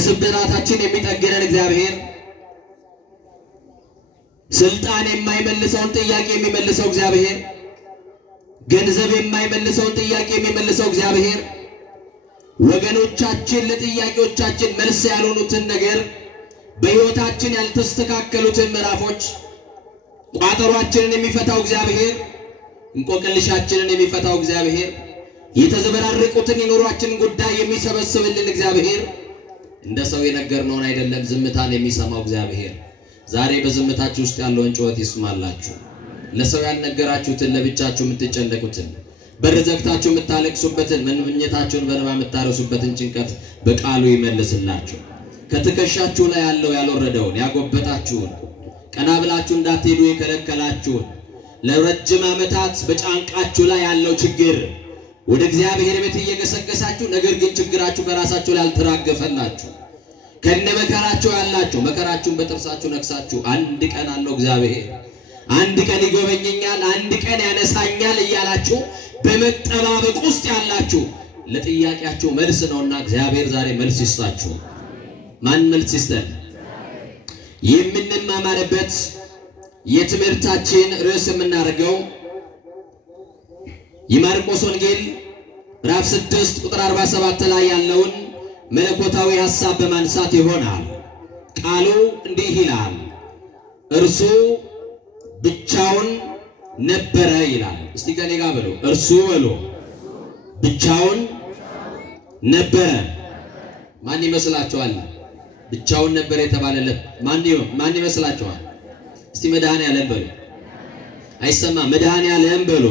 ስብራታችን የሚጠግነን እግዚአብሔር፣ ስልጣን የማይመልሰውን ጥያቄ የሚመልሰው እግዚአብሔር፣ ገንዘብ የማይመልሰውን ጥያቄ የሚመልሰው እግዚአብሔር፣ ወገኖቻችን ለጥያቄዎቻችን መልስ ያልሆኑትን ነገር በሕይወታችን ያልተስተካከሉትን ምዕራፎች ቋጠሯችንን የሚፈታው እግዚአብሔር፣ እንቆቅልሻችንን የሚፈታው እግዚአብሔር፣ የተዘበራረቁትን የኑሯችንን ጉዳይ የሚሰበስብልን እግዚአብሔር፣ እንደ ሰው የነገርነውን አይደለም ዝምታን የሚሰማው እግዚአብሔር ዛሬ በዝምታችሁ ውስጥ ያለውን ጩኸት ይስማላችሁ። ለሰው ያልነገራችሁትን ለብቻችሁ የምትጨነቁትን በርዘግታችሁ የምታለቅሱበትን መምኘታችሁን በነባ የምታረሱበትን ጭንቀት በቃሉ ይመልስላችሁ። ከትከሻችሁ ላይ ያለው ያልወረደውን ያጎበጣችሁን ቀና ብላችሁ እንዳትሄዱ የከለከላችሁን ለረጅም ዓመታት በጫንቃችሁ ላይ ያለው ችግር ወደ እግዚአብሔር ቤት እየገሰገሳችሁ ነገር ግን ችግራችሁ ከራሳችሁ ላይ አልተራገፈላችሁ ከነመከራችሁ ያላችሁ መከራችሁን በጥርሳችሁ ነክሳችሁ አንድ ቀን አለው እግዚአብሔር አንድ ቀን ይጎበኘኛል አንድ ቀን ያነሳኛል እያላችሁ በመጠባበቅ ውስጥ ያላችሁ ለጥያቄያችሁ መልስ ነውና እግዚአብሔር ዛሬ መልስ ይስጣችሁ። ማን መልስ ይስጠን? የምንማማርበት የትምህርታችን ርዕስ የምናደርገው የማርቆስ ወንጌል ምዕራፍ 6 ቁጥር 47 ላይ ያለውን መለኮታዊ ሐሳብ በማንሳት ይሆናል። ቃሉ እንዲህ ይላል፣ እርሱ ብቻውን ነበረ ይላል። እስቲ ከኔ ጋር በሉ፣ እርሱ በሉ ብቻውን ነበረ። ማን ይመስላችኋል? ብቻውን ነበር የተባለለት ማን ይመስላችኋል? እስቲ መድኃኔዓለም በሉ። አይሰማም? መድኃኔዓለም በሉ፣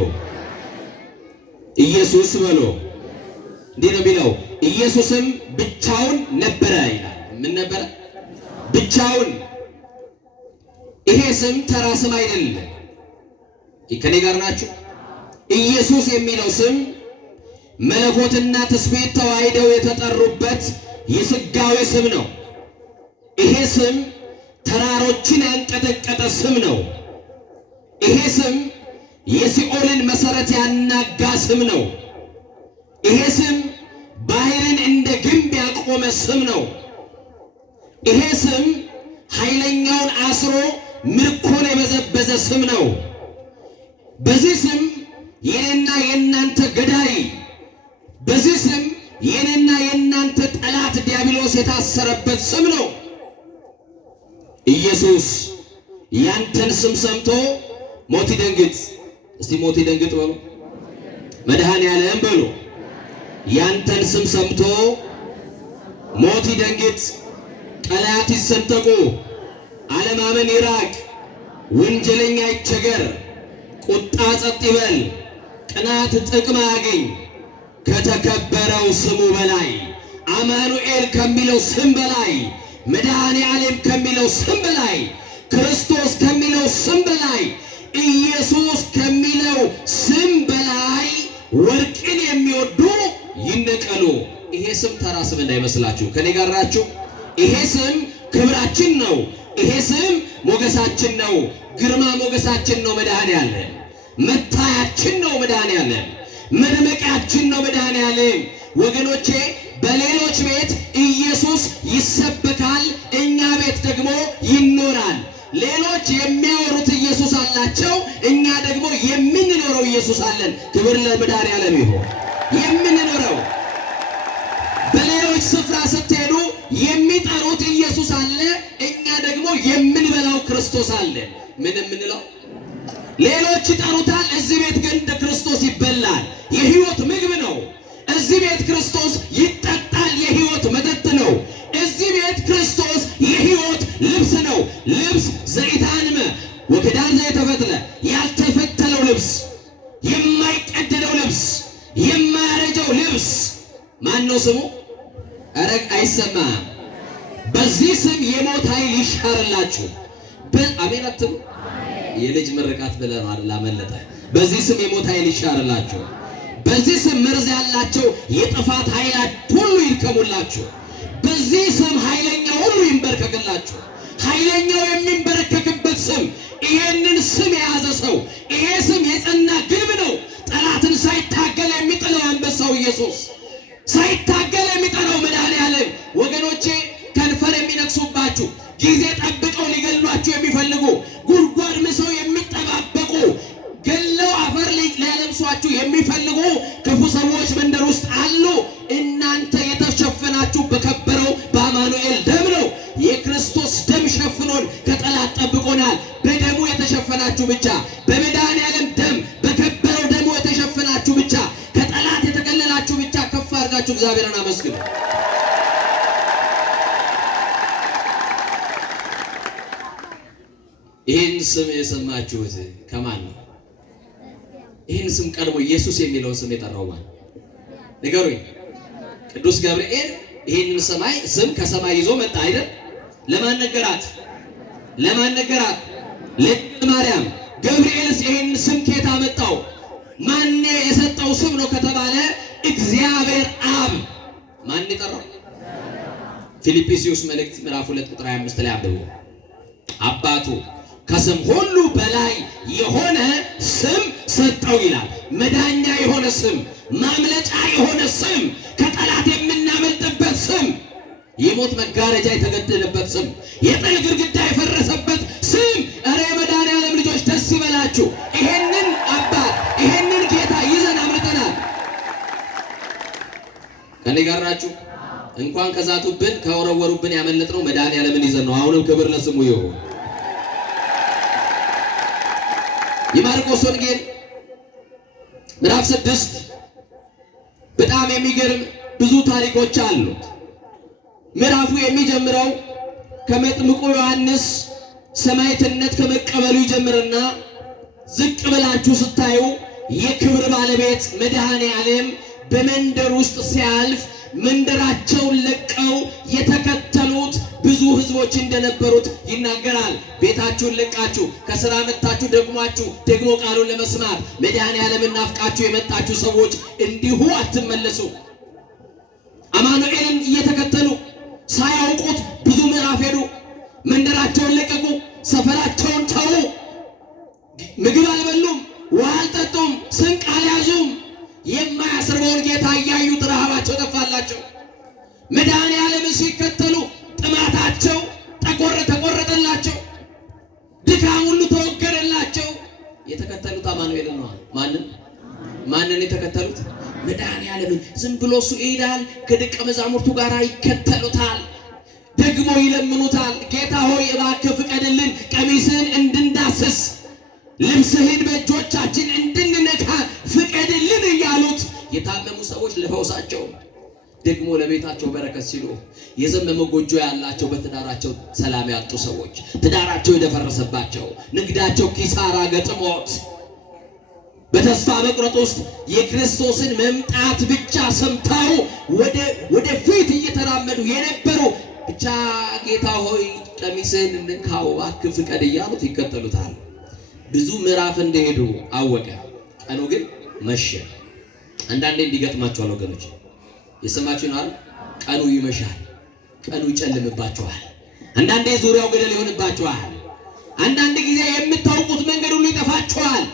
ኢየሱስ በሉ። እንዲህ ነው የሚለው፣ ኢየሱስም ብቻውን ነበረ ይላል። ምን ነበረ? ብቻውን። ይሄ ስም ተራ ስም አይደለም። ከኔ ጋር ናችሁ? ኢየሱስ የሚለው ስም መለኮትና ትስብእት ተዋህደው የተጠሩበት የሥጋዌ ስም ነው። ይሄ ስም ተራሮችን ያንቀጠቀጠ ስም ነው። ይሄ ስም የሲኦልን መሰረት ያናጋ ስም ነው። ይሄ ስም ባህርን እንደ ግንብ ያቆመ ስም ነው። ይሄ ስም ኃይለኛውን አስሮ ምርኮን የበዘበዘ ስም ነው። በዚህ ስም የኔና የናንተ ገዳይ፣ በዚህ ስም የኔና የናንተ ጠላት ዲያብሎስ የታሰረበት ስም ነው። ኢየሱስ ያንተን ስም ሰምቶ ሞት ይደንግጥ። እስቲ ሞት ይደንግጥ በሉ፣ መድኃኔዓለም በሉ። ያንተን ስም ሰምቶ ሞት ይደንግጥ፣ ጠላት ይሰንጠቁ፣ አለማመን ይራቅ፣ ወንጀለኛ ይቸገር፣ ቁጣ ጸጥ ይበል፣ ቅናት ጥቅም አያገኝ። ከተከበረው ስሙ በላይ አማኑኤል ከሚለው ስም በላይ መድኃኔዓለም ከሚለው ስም በላይ ክርስቶስ ከሚለው ስም በላይ ኢየሱስ ከሚለው ስም በላይ ወርቅን የሚወዱ ይነቀሉ። ይሄ ስም ተራ ስም እንዳይመስላችሁ። ከኔ ጋር ናችሁ? ይሄ ስም ክብራችን ነው። ይሄ ስም ሞገሳችን ነው። ግርማ ሞገሳችን ነው። መድኃኔዓለም መታያችን ነው። መድኃኔዓለም መድመቂያችን ነው። መድኃኔዓለም ወገኖቼ፣ በሌሎች ቤት ኢየሱስ ይሰበካል፣ እኛ ቤት ደግሞ ይኖራል። ሌሎች የሚያወሩት ኢየሱስ አላቸው፣ እኛ ደግሞ የምንኖረው ኢየሱስ አለን። ክብር ለመድኃኔዓለም ይሁን። የምንኖረው በሌሎች ስፍራ ስትሄዱ የሚጠሩት ኢየሱስ አለ፣ እኛ ደግሞ የምንበላው ክርስቶስ አለ። ምን የምንለው? ሌሎች ይጠሩታል፣ እዚህ ቤት ግን እንደ ክርስቶስ ይበላል። የሕይወት ምግብ ነው። እዚህ ቤት ክርስቶስ ይጠጣል፣ የሕይወት መጠጥ ነው። እዚህ ቤት ክርስቶስ የሕይወት ልብስ ነው። ልብስ ዘይታንመ ወክዳን ዘይተፈትለ፣ ያልተፈተለው ልብስ፣ የማይቀደደው ልብስ፣ የማያረጀው ልብስ ማን ነው ስሙ? ኧረ አይሰማም። በዚህ ስም የሞት ኃይል ይሻርላችሁ። አሜን አትሉ? የልጅ ምርቃት ብለናል ላመለጠ። በዚህ ስም የሞት ኃይል ይሻርላችሁ። በዚህ ስም መርዝ ያላቸው የጥፋት ኃይላት ሁሉ ይልከሙላችሁ። በዚህ ስም ኃይለኛው ሁሉ ይንበርከክላችሁ። ኃይለኛው የሚንበረከክበት ስም፣ ይሄንን ስም የያዘ ሰው፣ ይሄ ስም የጸና ግንብ ነው። ጠላትን ሳይታገል የሚጥለው አንበሳው ኢየሱስ፣ ሳይታገል የሚጠራው መድኃኔዓለም። ወገኖቼ ይህን ስም የሰማችሁት ከማን ነው? ይህን ስም ቀድሞ ኢየሱስ የሚለውን ስም የጠራው ማን? ንገሩኝ። ቅዱስ ገብርኤል ይህንን ስም ከሰማይ ይዞ መጣ አይደል? ለማን ነገራት? ለማን ነገራት? ለድንግል ማርያም። ገብርኤልስ ይህን ስም ከየት አመጣው? ማን የሰጠው ስም ነው ከተባለ እግዚአብሔር አብ። ማን የጠራው? ፊልጵስዩስ መልእክት ምዕራፍ 2 ቁጥር 25 ላይ አብቡ። አባቱ ከስም ሁሉ በላይ የሆነ ስም ሰጠው ይላል። መዳኛ የሆነ ስም፣ ማምለጫ የሆነ ስም፣ ከጠላት የምናመልጥበት ስም፣ የሞት መጋረጃ የተገደለበት ስም፣ የጥል ግድግዳ የፈረሰበት ስም። እረ የመድኃኔዓለም ልጆች ደስ ይበላችሁ። ይሄንን አባት ይሄንን ጌታ ይዘን አምልጠናል። ከኔ ጋር ናችሁ? እንኳን ከዛቱብን ከወረወሩብን ያመለጥነው መድኃኔዓለምን ይዘን ነው። አሁንም ክብር ለስሙ ይሁን። የማርቆስ ወንጌል ምዕራፍ 6 በጣም የሚገርም ብዙ ታሪኮች አሉት። ምዕራፉ የሚጀምረው ከመጥምቁ ዮሐንስ ሰማዕትነት ከመቀበሉ ይጀምርና ዝቅ ብላችሁ ስታዩ የክብር ባለቤት መድኃኔዓለም በመንደር ውስጥ ሲያልፍ መንደራቸውን ለቀው የተከተሉት ብዙ ህዝቦች እንደነበሩት ይናገራል። ቤታችሁን ለቃችሁ ከስራ መጣችሁ ደግሞ ቃሉን ለመስማት መድኃኔዓለምን ናፍቃችሁ የመጣችሁ ሰዎች እንዲሁ አትመለሱ። አማኑኤልን እየተከተሉ ሳያውቁት ብዙ ምዕራፍ ሄዱ። መንደራቸውን ለቀቁ፣ ሰፈራቸውን ተዉ። ምግብ አልበሉም፣ ውሃ አልጠጡም፣ ስንቅ አልያዙም። የማያስርበውን ጌታ እያዩት ረሃባቸው ጠፋላቸው። መድኃኔዓለምን ሲከተሉ ጥማታቸው ተቆረጠላቸው፣ ድካም ሁሉ ተወገደላቸው። የተከተሉት አማኑኤልን ነው። ማንን የተከተሉት? መድኃኔዓለምን። ዝም ብሎ እሱ ይሄዳል፣ ከደቀ መዛሙርቱ ጋር ይከተሉታል፣ ደግሞ ይለምኑታል። ጌታ ሆይ እባክህ ፍቀድልን፣ ቀሚስህን እንድንዳስስ፣ ልብስህን በእጆቻችን እንድንነካ ፍቀድልን እያሉት የታመሙ ሰዎች ለፈውሳቸው ደግሞ ለቤታቸው በረከት ሲሉ የዘመመ ጎጆ ያላቸው በትዳራቸው ሰላም ያጡ ሰዎች፣ ትዳራቸው የደፈረሰባቸው፣ ንግዳቸው ኪሳራ ገጥሞት በተስፋ መቁረጥ ውስጥ የክርስቶስን መምጣት ብቻ ሰምተው ወደ ፊት እየተራመዱ የነበሩ ብቻ ጌታ ሆይ ቀሚስህን እንንካው እባክህ ፍቀድ እያሉት ይከተሉታል። ብዙ ምዕራፍ እንደሄዱ አወቀ። ቀኑ ግን መሸ። አንዳንዴ እንዲገጥማቸዋል ወገኖች፣ የሰማችሁ ነው። ቀኑ ይመሻል፣ ቀኑ ይጨልምባቸዋል። አንዳንዴ ዙሪያው ገደል ይሆንባቸዋል። አንዳንድ ጊዜ የምታውቁት መንገድ ሁሉ ይጠፋቸዋል።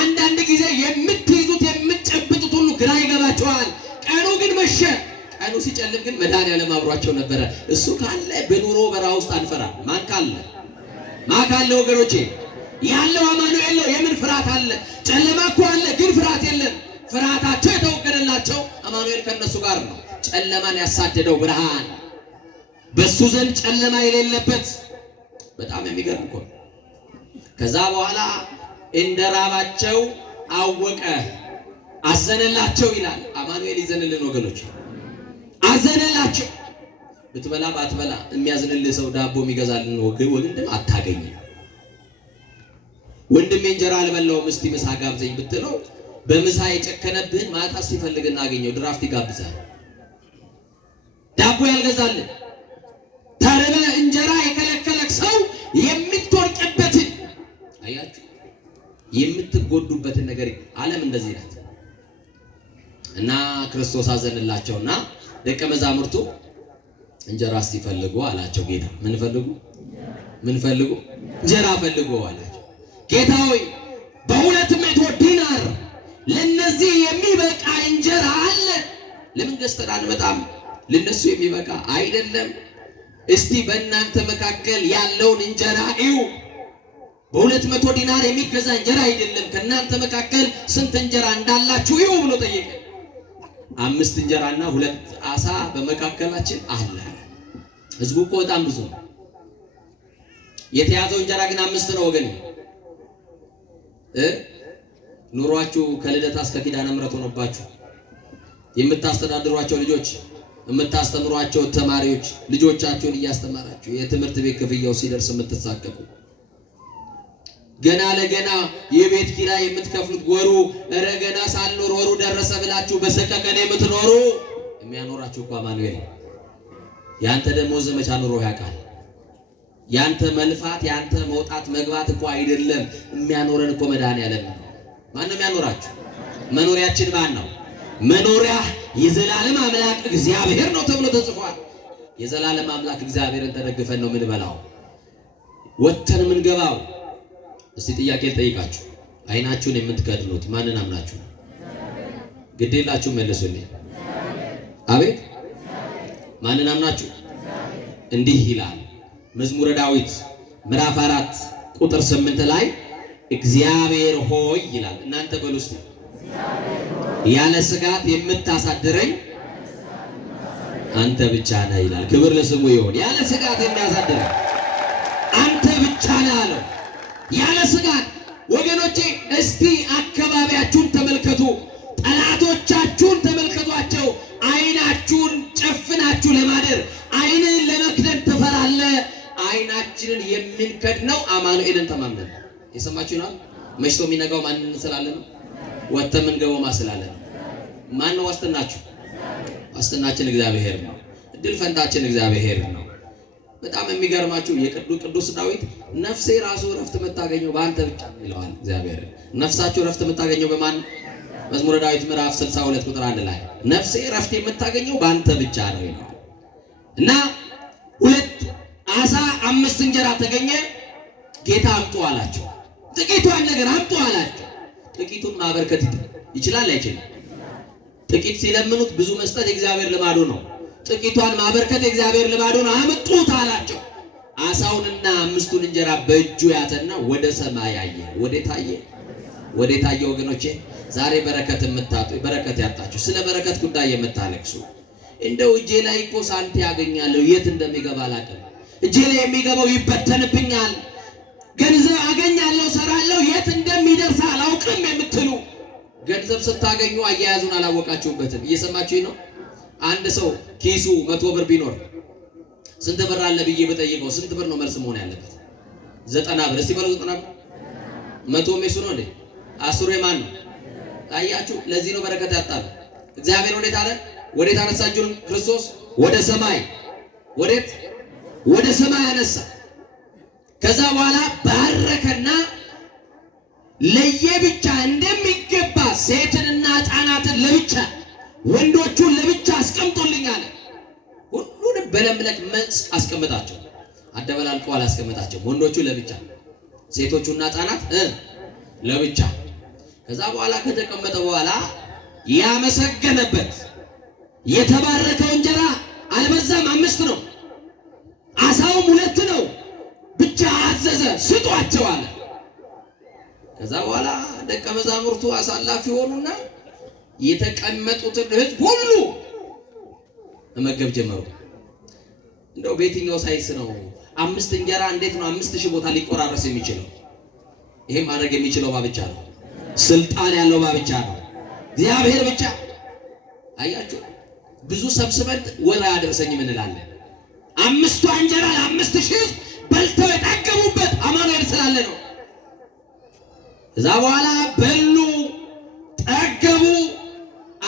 አንዳንድ ጊዜ የምትይዙት የምትጨብጡት ሁሉ ግራ ይገባቸዋል። ቀኑ ግን መሸ። ቀኑ ሲጨልም ግን መድኃኔዓለም አብሯቸው ነበረ። እሱ ካለ በኑሮ በረሃ ውስጥ አንፈራ። ማን ካለ ወገኖቼ? ያለው አማኑኤል ነው። የምን ፍርሃት አለ? ጨለማ እኮ አለ፣ ግን ፍርሃት የለም። ፍርሃታቸው የተወገደላቸው አማኑኤል ከነሱ ጋር ነው። ጨለማን ያሳደደው ብርሃን፣ በሱ ዘንድ ጨለማ የሌለበት። በጣም የሚገርም እኮ። ከዛ በኋላ እንደራባቸው አወቀ፣ አዘነላቸው ይላል። አማኑኤል ይዘንልን ወገኖች፣ አዘነላቸው። ብትበላ ባትበላ የሚያዝንልህ ሰው ዳቦ የሚገዛልን ወንድም አታገኝም። ወንድሜ እንጀራ አልበላውም እስቲ ምሳ ጋብዘኝ ብትለው በምሳ የጨከነብህን ማታ ሲፈልግ እናገኘው ድራፍት ይጋብዛል። ዳቦ ያልገዛልን ተርበ እንጀራ የከለከለክ ሰው የምትወርቅበትን አያችሁ፣ የምትጎዱበትን ነገር ዓለም እንደዚህ ናት። እና ክርስቶስ አዘንላቸውና ደቀ መዛሙርቱ እንጀራ ሲፈልጉ አላቸው። ጌታ ምን ፈልጉ? እንጀራ ፈልጉ አላቸው። ጌታ ሆይ በ200 ዲናር ለነዚህ የሚበቃ እንጀራ አለ? ለምን ገዝተን አንመጣም? ለነሱ የሚበቃ አይደለም። እስቲ በእናንተ መካከል ያለውን እንጀራ እዩ። በ200 ዲናር የሚገዛ እንጀራ አይደለም። ከእናንተ መካከል ስንት እንጀራ እንዳላችሁ እዩ ብሎ ጠየቀ። 5 እንጀራና 2 ዓሣ በመካከላችን አለ። ህዝቡ እኮ በጣም ብዙ ነው። የተያዘው እንጀራ ግን 5 ነው ወገኔ። ኑሯችሁ ከልደታ እስከ ኪዳነ ምሕረት ሆኖባችሁ የምታስተዳድሯቸው ልጆች፣ የምታስተምሯቸው ተማሪዎች ልጆቻችሁን እያስተማራችሁ የትምህርት ቤት ክፍያው ሲደርስ የምትሳቀቁ ገና ለገና የቤት ኪራይ የምትከፍሉት ወሩ ገና ሳልኖር ወሩ ደረሰ ብላችሁ በሰቀቀን የምትኖሩ የሚያኖራችሁ እኮ አማኑኤል። ያንተ ደሞዝ ዘመቻ ኑሮ ያውቃል። ያንተ መልፋት ያንተ መውጣት መግባት እኮ አይደለም የሚያኖረን እኮ መድኃኒዓለም ነው። ማን ነው የሚያኖራችሁ? መኖሪያችን ማን ነው? መኖሪያ የዘላለም አምላክ እግዚአብሔር ነው ተብሎ ተጽፏል። የዘላለም አምላክ እግዚአብሔርን ተደግፈን ነው ምን በላው ወተን ምን ገባው። እስቲ ጥያቄ ልጠይቃችሁ። አይናችሁን የምትከድኑት ማንን አምናችሁ? ግዴላችሁ መልሱልኝ። አቤት ማንን አምናችሁ? እንዲህ ይላል መዝሙረ ዳዊት ምዕራፍ 4 ቁጥር 8 ላይ እግዚአብሔር ሆይ ይላል። እናንተ በሉ እስቲ ያለ ስጋት የምታሳድረኝ አንተ ብቻ ነህ ይላል። ክብር ለስሙ ይሁን። ያለ ስጋት የሚያሳድረኝ አንተ ብቻ ነህ አለው። ያለ ስጋት ወገኖቼ፣ እስቲ አካባቢያችሁን ተመልከቱ፣ ጠላቶቻችሁን ተመልከቷቸው። አይናችሁን ጨፍናችሁ ለማደር አይንን ለመክደን ትፈራለህ። አይናችንን የምንከድነው አማኑኤልን ተማምነን። የሰማችሁ ነው። መሽቶ የሚነጋው ማንን ስላለ ነው? ወጥተን የምንገባው ማን ስላለ ነው? ማን ነው ዋስትናችሁ? ዋስትናችን እግዚአብሔር ነው። እድል ፈንታችን እግዚአብሔር ነው። በጣም የሚገርማችሁ የቅዱስ ዳዊት ነፍሴ ራሱ ረፍት የምታገኘው በአንተ ብቻ ነው ይለዋል እግዚአብሔር። ነፍሳችሁ ረፍት የምታገኘው በማን? መዝሙረ ዳዊት ምዕራፍ 62 ቁጥር 1 ላይ ነፍሴ ረፍት የምታገኘው በአንተ ብቻ ነው ይለዋል። እና 2 ዓሣ 5 እንጀራ ተገኘ። ጌታ አምጡ አላቸው። ጥቂቷን ነገር አምጡ አላቸው። ጥቂቱን ማበርከት ይችላል አይችልም? ጥቂት ሲለምኑት ብዙ መስጠት የእግዚአብሔር ልማዱ ነው። ጥቂቷን ማበርከት የእግዚአብሔር ልማዱ ነው። አምጡት አላቸው። ዓሣውንና 5ቱን እንጀራ በእጁ ያዘና ወደ ሰማይ አየ። ወዴት አየ ወገኖቼ? ዛሬ በረከት የምታጡ በረከት ያጣችሁ፣ ስለ በረከት ጉዳይ የምታለቅሱ፣ እንደው እጄ ላይ እኮ ሳንቲ ያገኛለሁ የት እንደሚገባ አላውቅም፣ እጄ ላይ የሚገባው ይበተንብኛል፣ ገንዘብ አገኛለሁ ሰራለሁ የት እንደሚደርስ አላውቅም የምትሉ፣ ገንዘብ ስታገኙ አያያዙን አላወቃችሁበትም። እየሰማችሁኝ ነው? አንድ ሰው ኪሱ 100 ብር ቢኖር ስንት ብር አለ ብዬ በጠይቀው ስንት ብር ነው መልስ መሆን ያለበት? 90 ብር። እስቲ በለው 90 ብር። 100 ሜሱ ነው እንዴ? 10 የማን ነው? አያችሁ፣ ለዚህ ነው በረከት ያጣል። እግዚአብሔር ወዴት አለ? ወዴት አነሳችሁ? ክርስቶስ ወደ ሰማይ። ወደ ሰማይ አነሳ። ከዛ በኋላ ባረከና ለየብቻ እንደሚገባ ሴትንና ሕፃናትን ለብቻ ወንዶቹን ለብቻ አስቀምጦልኝ አለ። ሁሉንም በለምለክ መስክ አስቀምጣቸው። አደበላልቀው አላስቀምጣቸው። ወንዶቹ ለብቻ፣ ሴቶቹና ሕፃናት ለብቻ። ከዛ በኋላ ከተቀመጠ በኋላ ያመሰገነበት የተባረከው እንጀራ አልበዛም፣ 5 ነው። ዓሣውም 2 ነው። ብቻ አዘዘ፣ ስጧቸው አለ። ከዛ በኋላ ደቀ መዛሙርቱ አሳላፊ ሆኑና የተቀመጡትን ሕዝብ ሁሉ መመገብ ጀመሩ። እንደው በየትኛው ሳይንስ ነው 5 እንጀራ እንዴት ነው 5000 ቦታ ሊቆራረስ የሚችለው? ይሄም ማድረግ የሚችለው ባብቻ ነው። ስልጣን ያለው ባብቻ ነው፣ እግዚአብሔር ብቻ። አያችሁ፣ ብዙ ሰብስበን ወላ ያደርሰኝም እንላለን። 5ቱ እንጀራ ለ5000 በልተው የጠገቡበት አማኑኤል ስላለ ነው። ከዛ በኋላ በሉ፣ ጠገቡ።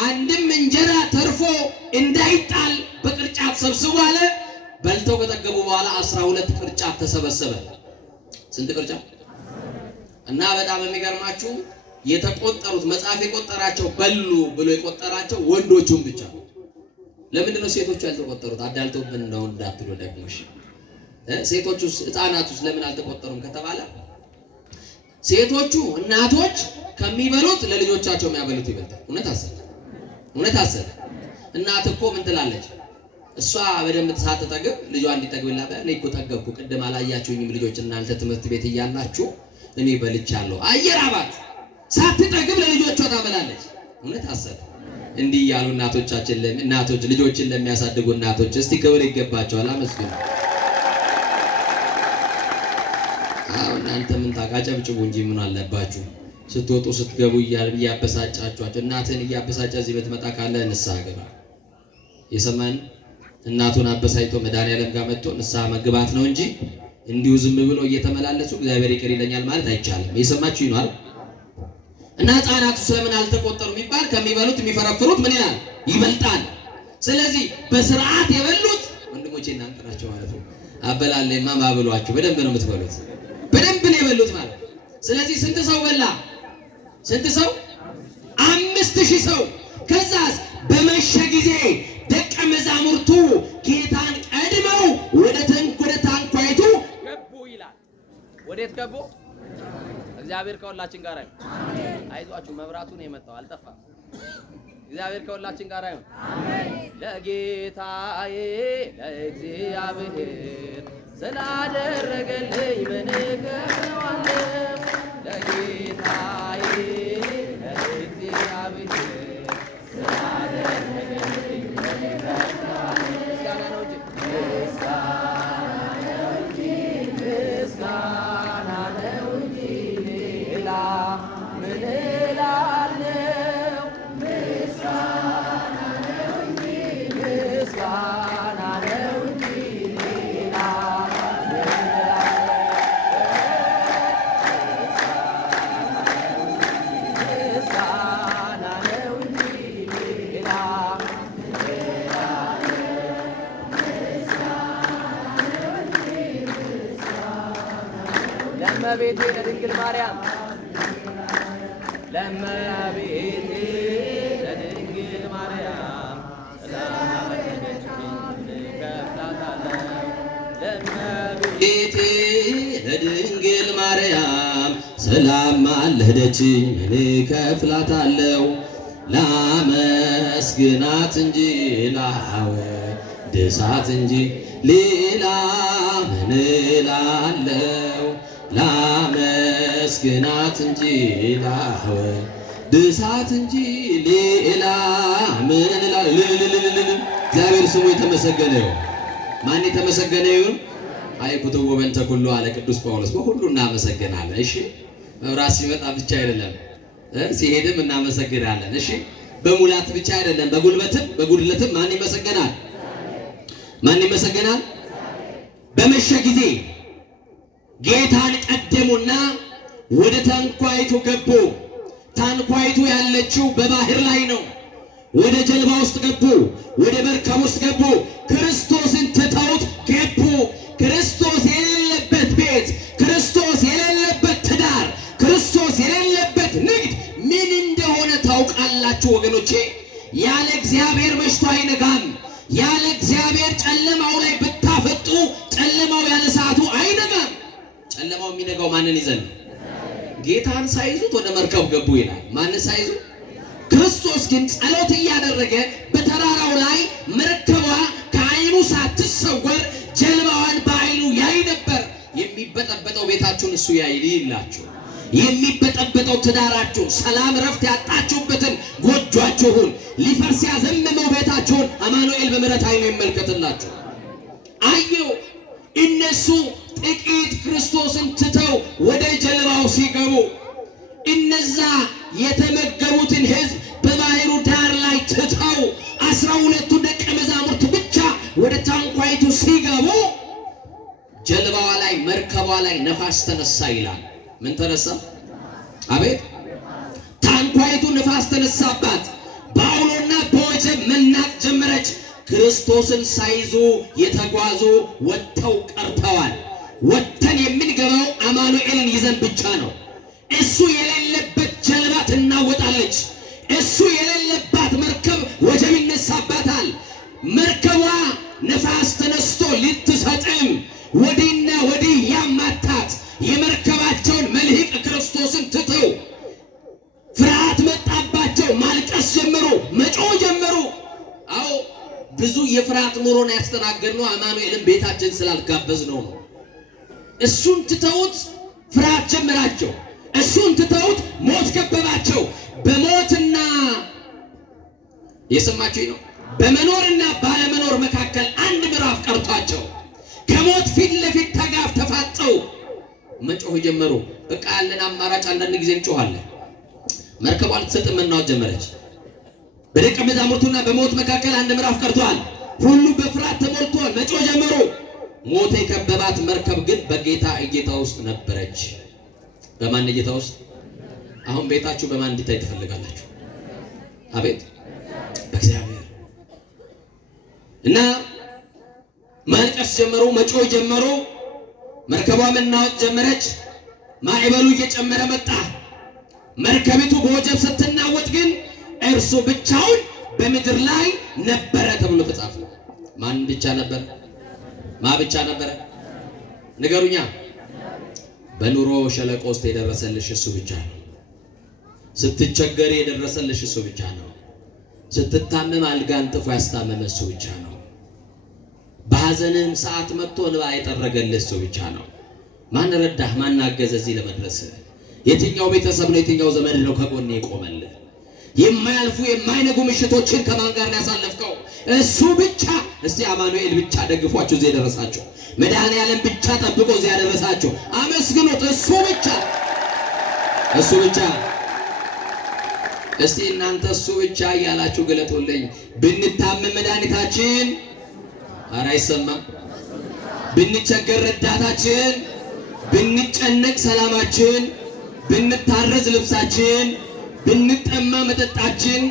አንድም እንጀራ ተርፎ እንዳይጣል በቅርጫት ሰብስቡ አለ። በልተው ከጠገቡ በኋላ 12 ቅርጫት ተሰበሰበ። ስንት ቅርጫት? እና በጣም የሚገርማችሁ የተቆጠሩት መጽሐፍ የቆጠራቸው በሉ ብሎ የቆጠራቸው ወንዶቹን ብቻ። ለምንድን ነው ሴቶቹ ያልተቆጠሩት? አዳልተውብን ነው እንዳትሉ ደግሞ። እሺ ሴቶቹስ ሕፃናቱስ ለምን አልተቆጠሩም ከተባለ ሴቶቹ እናቶች ከሚበሉት ለልጆቻቸው የሚያበሉት ይበልጣል። እውነት አሰለ። እናት እኮ ምን ትላለች? እሷ በደንብ ሳትጠግብ ልጇ እንዲጠግብላት እኔ እኮ ጠገብኩ፣ ቅድም አላያችሁኝም ልጆች እናንተ ትምህርት ቤት እያላችሁ እኔ በልቻለሁ። አየር አባት ሳትጠግብ ለልጆቿ ታበላለች። እውነት አሰለ። እንዲህ ያሉ እናቶች ልጆችን ለሚያሳድጉ እናቶች እስቲ ክብር ይገባቸዋል። አመስግኑ። እናንተ ምን ታቃጨብጭቡ እንጂ ምን አለባችሁ? ስትወጡ ስትገቡ እያበሳጫችኋቸው እናትን እያበሳጨ እዚህ ብትመጣ ካለ ንስሐ ግባ። የሰማን እናቱን አበሳጭቶ መድኃኒዓለም ጋር መጥቶ ንስሐ መግባት ነው እንጂ እንዲሁ ዝም ብሎ እየተመላለሱ እግዚአብሔር ይቅር ይለኛል ማለት አይቻልም። የሰማችሁ ይኖር እና ሕፃናቱ ስለምን አልተቆጠሩ የሚባል ከሚበሉት የሚፈረፍሩት ምን ይላል ይበልጣል። ስለዚህ በስርዓት የበሉት ወንድሞቼ እናንተ ናቸው ማለት ነው። አበላለማ ማብሏችሁ በደንብ ነው የምትበሉት፣ በደንብ ነው የበሉት ማለት። ስለዚህ ስንት ሰው በላ? ስንት ሰው? 5000 ሰው። ከዛስ በመሸ ጊዜ ደቀ መዛሙርቱ ጌታን ቀድመው ወደ ታንኳይቱ ገቡ ይላል። ወዴት ገቡ? እግዚአብሔር ከሁላችን ጋር አይሁን። አሜን። አይዟችሁ መብራቱ ነው የመጣው አልጠፋም። እግዚአብሔር ከሁላችን ጋር አይሁን። አሜን። ለጌታዬ ለእግዚአብሔር ስላደረገልኝ ምን እከፍለዋለሁ? ለጌታዬ ለእግዚአብሔር ስላደረገልኝ ምን እከፍለዋለሁ? ምስጋና ነው እንጂ ምስጋና ነው እንጂ ሌላ ምን እላለሁ? ምስጋና ነው እንጂ ምስጋና ነው እንጂ ሌላ ምን እላለሁ? ምስጋና ነው እንጂ ሌላ ምን እላለሁ? ለእመቤቴ ለድንግል ማርያም ለእመቤቴ ለድንግል ማርያም ስላደረገችልኝ እከፍላታለሁ። ለእመቤቴ ለድንግል ማርያም ስላማለደችኝ ምን እከፍላታለሁ? ላመስግናት እንጂ ላወድሳት እንጂ ሌላ ምን እላለሁ? ላመስግናት እንጂ ላወድሳት እንጂ ሌላ ምን እላለሁ? እግዚአብሔር ስሙ የተመሰገነ ይሁን። ማን የተመሰገነ ይሁን? አይኩተው ወበንተ ኩሉ አለ ቅዱስ ጳውሎስ። በሁሉ እናመሰግናለን። እሺ መብራት ሲመጣ ብቻ አይደለም ሲሄድም እናመሰግናለን። እሺ በሙላት ብቻ አይደለም በጉልበትም በጉድለትም ማን ይመሰገናል? ማን ይመሰገናል? በመሸ ጊዜ ጌታን ቀደሙና ወደ ታንኳይቱ ገቡ። ታንኳይቱ ያለችው በባህር ላይ ነው። ወደ ጀልባ ውስጥ ገቡ፣ ወደ መርከብ ውስጥ ገቡ። ክርስቶስን ትተውት ገቡ። ክርስቶስ የሌለበት ቤት፣ ክርስቶስ የሌለበት ትዳር፣ ክርስቶስ የሌለበት ንግድ ምን እንደሆነ ታውቃላችሁ ወገኖቼ? ያለ እግዚአብሔር መሽቶ አይነጋም። ያለ እግዚአብሔር ጨለማው ላይ ብታፈጡ ጨለማው ያለ ሰዓቱ አይነጋም። ጨለማው የሚነጋው ማንን ይዘን ነው? ጌታን ሳይዙት ወደ መርከብ ገቡ ይላል። ማንን ሳይዙ? ክርስቶስ ግን ጸሎት እያደረገ በተራራው ላይ መርከቧ ከዓይኑ ሳትሰወር ጀልባዋን በዓይኑ ያይ ነበር። የሚበጠበጠው ቤታችሁን እሱ ያይ ይላችሁ። የሚበጠበጠው ትዳራችሁን፣ ሰላም ረፍት ያጣችሁበትን ጎጇችሁን፣ ሊፈርስ ያዘመመው ቤታችሁን አማኑኤል በምሕረት ዓይኑ ይመልከትላችሁ። አየው። እነሱ ጥቂት ክርስቶስን ትተው ወደ ጀልባው ሲገቡ እነዛ የተመገቡትን ሕዝብ በባህሩ ዳር ላይ ትተው 12ቱ ደቀ መዛሙርት ብቻ ወደ ታንኳይቱ ሲገቡ ጀልባዋ ላይ መርከቧ ላይ ነፋስ ተነሳ ይላል። ምን ተነሳ? አቤት! ታንኳይቱ ነፋስ ተነሳባት። በአውሎና በወጀብ መናጥ ጀመረች። ክርስቶስን ሳይዙ የተጓዙ ወጥተው ቀርተዋል። ወጥተን የምንገባው አማኑኤልን ይዘን ብቻ ነው። እሱ የሌለበት ጀልባ ትናወጣለች። እሱ የሌለባት መርከብ ወጀብ ይነሳባታል። መርከቧ ነፋስ ተነስቶ ልትሰጥም ወዲና ወዲህ ያማታት የመርከባቸውን መልህቅ ክርስቶስን ትተው ፍርሃት መጣባቸው። ማልቀስ ጀመሩ፣ መጮህ ጀመሩ። አዎ ብዙ የፍርሃት ኑሮን ያስተናገድነው አማኑኤልን ቤታችን ስላልጋበዝነው ነው። እሱን ትተውት ፍርሃት ጀመራቸው። እሱን ትተውት ሞት ከበባቸው። በሞትና የሰማችሁኝ ነው። በመኖርና ባለመኖር መካከል አንድ ምዕራፍ ቀርቷቸው ከሞት ፊት ለፊት ተፋጠው መጮህ ጀመሩ። በቃ ያለን አማራጭ አንዳንድ ጊዜ እንጮሃለን። መርከቧ ልትሰጥም መናወጥ ጀመረች። በደቀ መዛሙርቱና በሞት መካከል አንድ ምዕራፍ ቀርቷል። ሁሉ በፍርሃት ተሞልቷል። መጮህ ጀመሩ። ሞት የከበባት መርከብ ግን በጌታ እይታ ውስጥ ነበረች። በማን እይታ ውስጥ? አሁን ቤታችሁ በማን እንዲታይ ትፈልጋላችሁ? አቤት በእግዚአብሔር። እና ማልቀስ ጀመሩ፣ መጮህ ጀመሩ። መርከቧ መናወጥ ጀመረች። ማዕበሉ እየጨመረ መጣ። መርከቢቱ በወጀብ ስትናወጥ ግን እርሱ ብቻውን በምድር ላይ ነበረ ተብሎ ተጻፈ። ማን ብቻ ነበር? ማ ብቻ ነበረ? ንገሩኛ። በኑሮ ሸለቆ ውስጥ የደረሰልሽ እሱ ብቻ ነው። ስትቸገሪ የደረሰልሽ እሱ ብቻ ነው። ስትታመም አልጋን ጥፎ ያስታመመ እሱ ብቻ ነው። በሐዘንህም ሰዓት መጥቶ እንባ የጠረገልህ እሱ ብቻ ነው። ማን ረዳህ? ማን አገዘህ እዚህ ለመድረስ? የትኛው ቤተሰብ ነው? የትኛው ዘመድ ነው ከጎኔ የቆመልህ? የማያልፉ የማይነጉ ምሽቶችን ከማን ጋር ነው ያሳለፍከው? እሱ ብቻ። እስቲ አማኑኤል ብቻ ደግፏችሁ እዚህ ያደረሳችሁ፣ መድኃኔዓለም ብቻ ጠብቆ እዚህ ያደረሳችሁ አመስግኑት። እሱ ብቻ፣ እሱ ብቻ። እስቲ እናንተ እሱ ብቻ እያላችሁ ገለጦልኝ። ብንታመም መድኃኒታችን፣ ኧረ አይሰማም። ብንቸገር ረዳታችን፣ ብንጨነቅ ሰላማችን፣ ብንታረዝ ልብሳችን፣ ብንጠማ መጠጣችን፣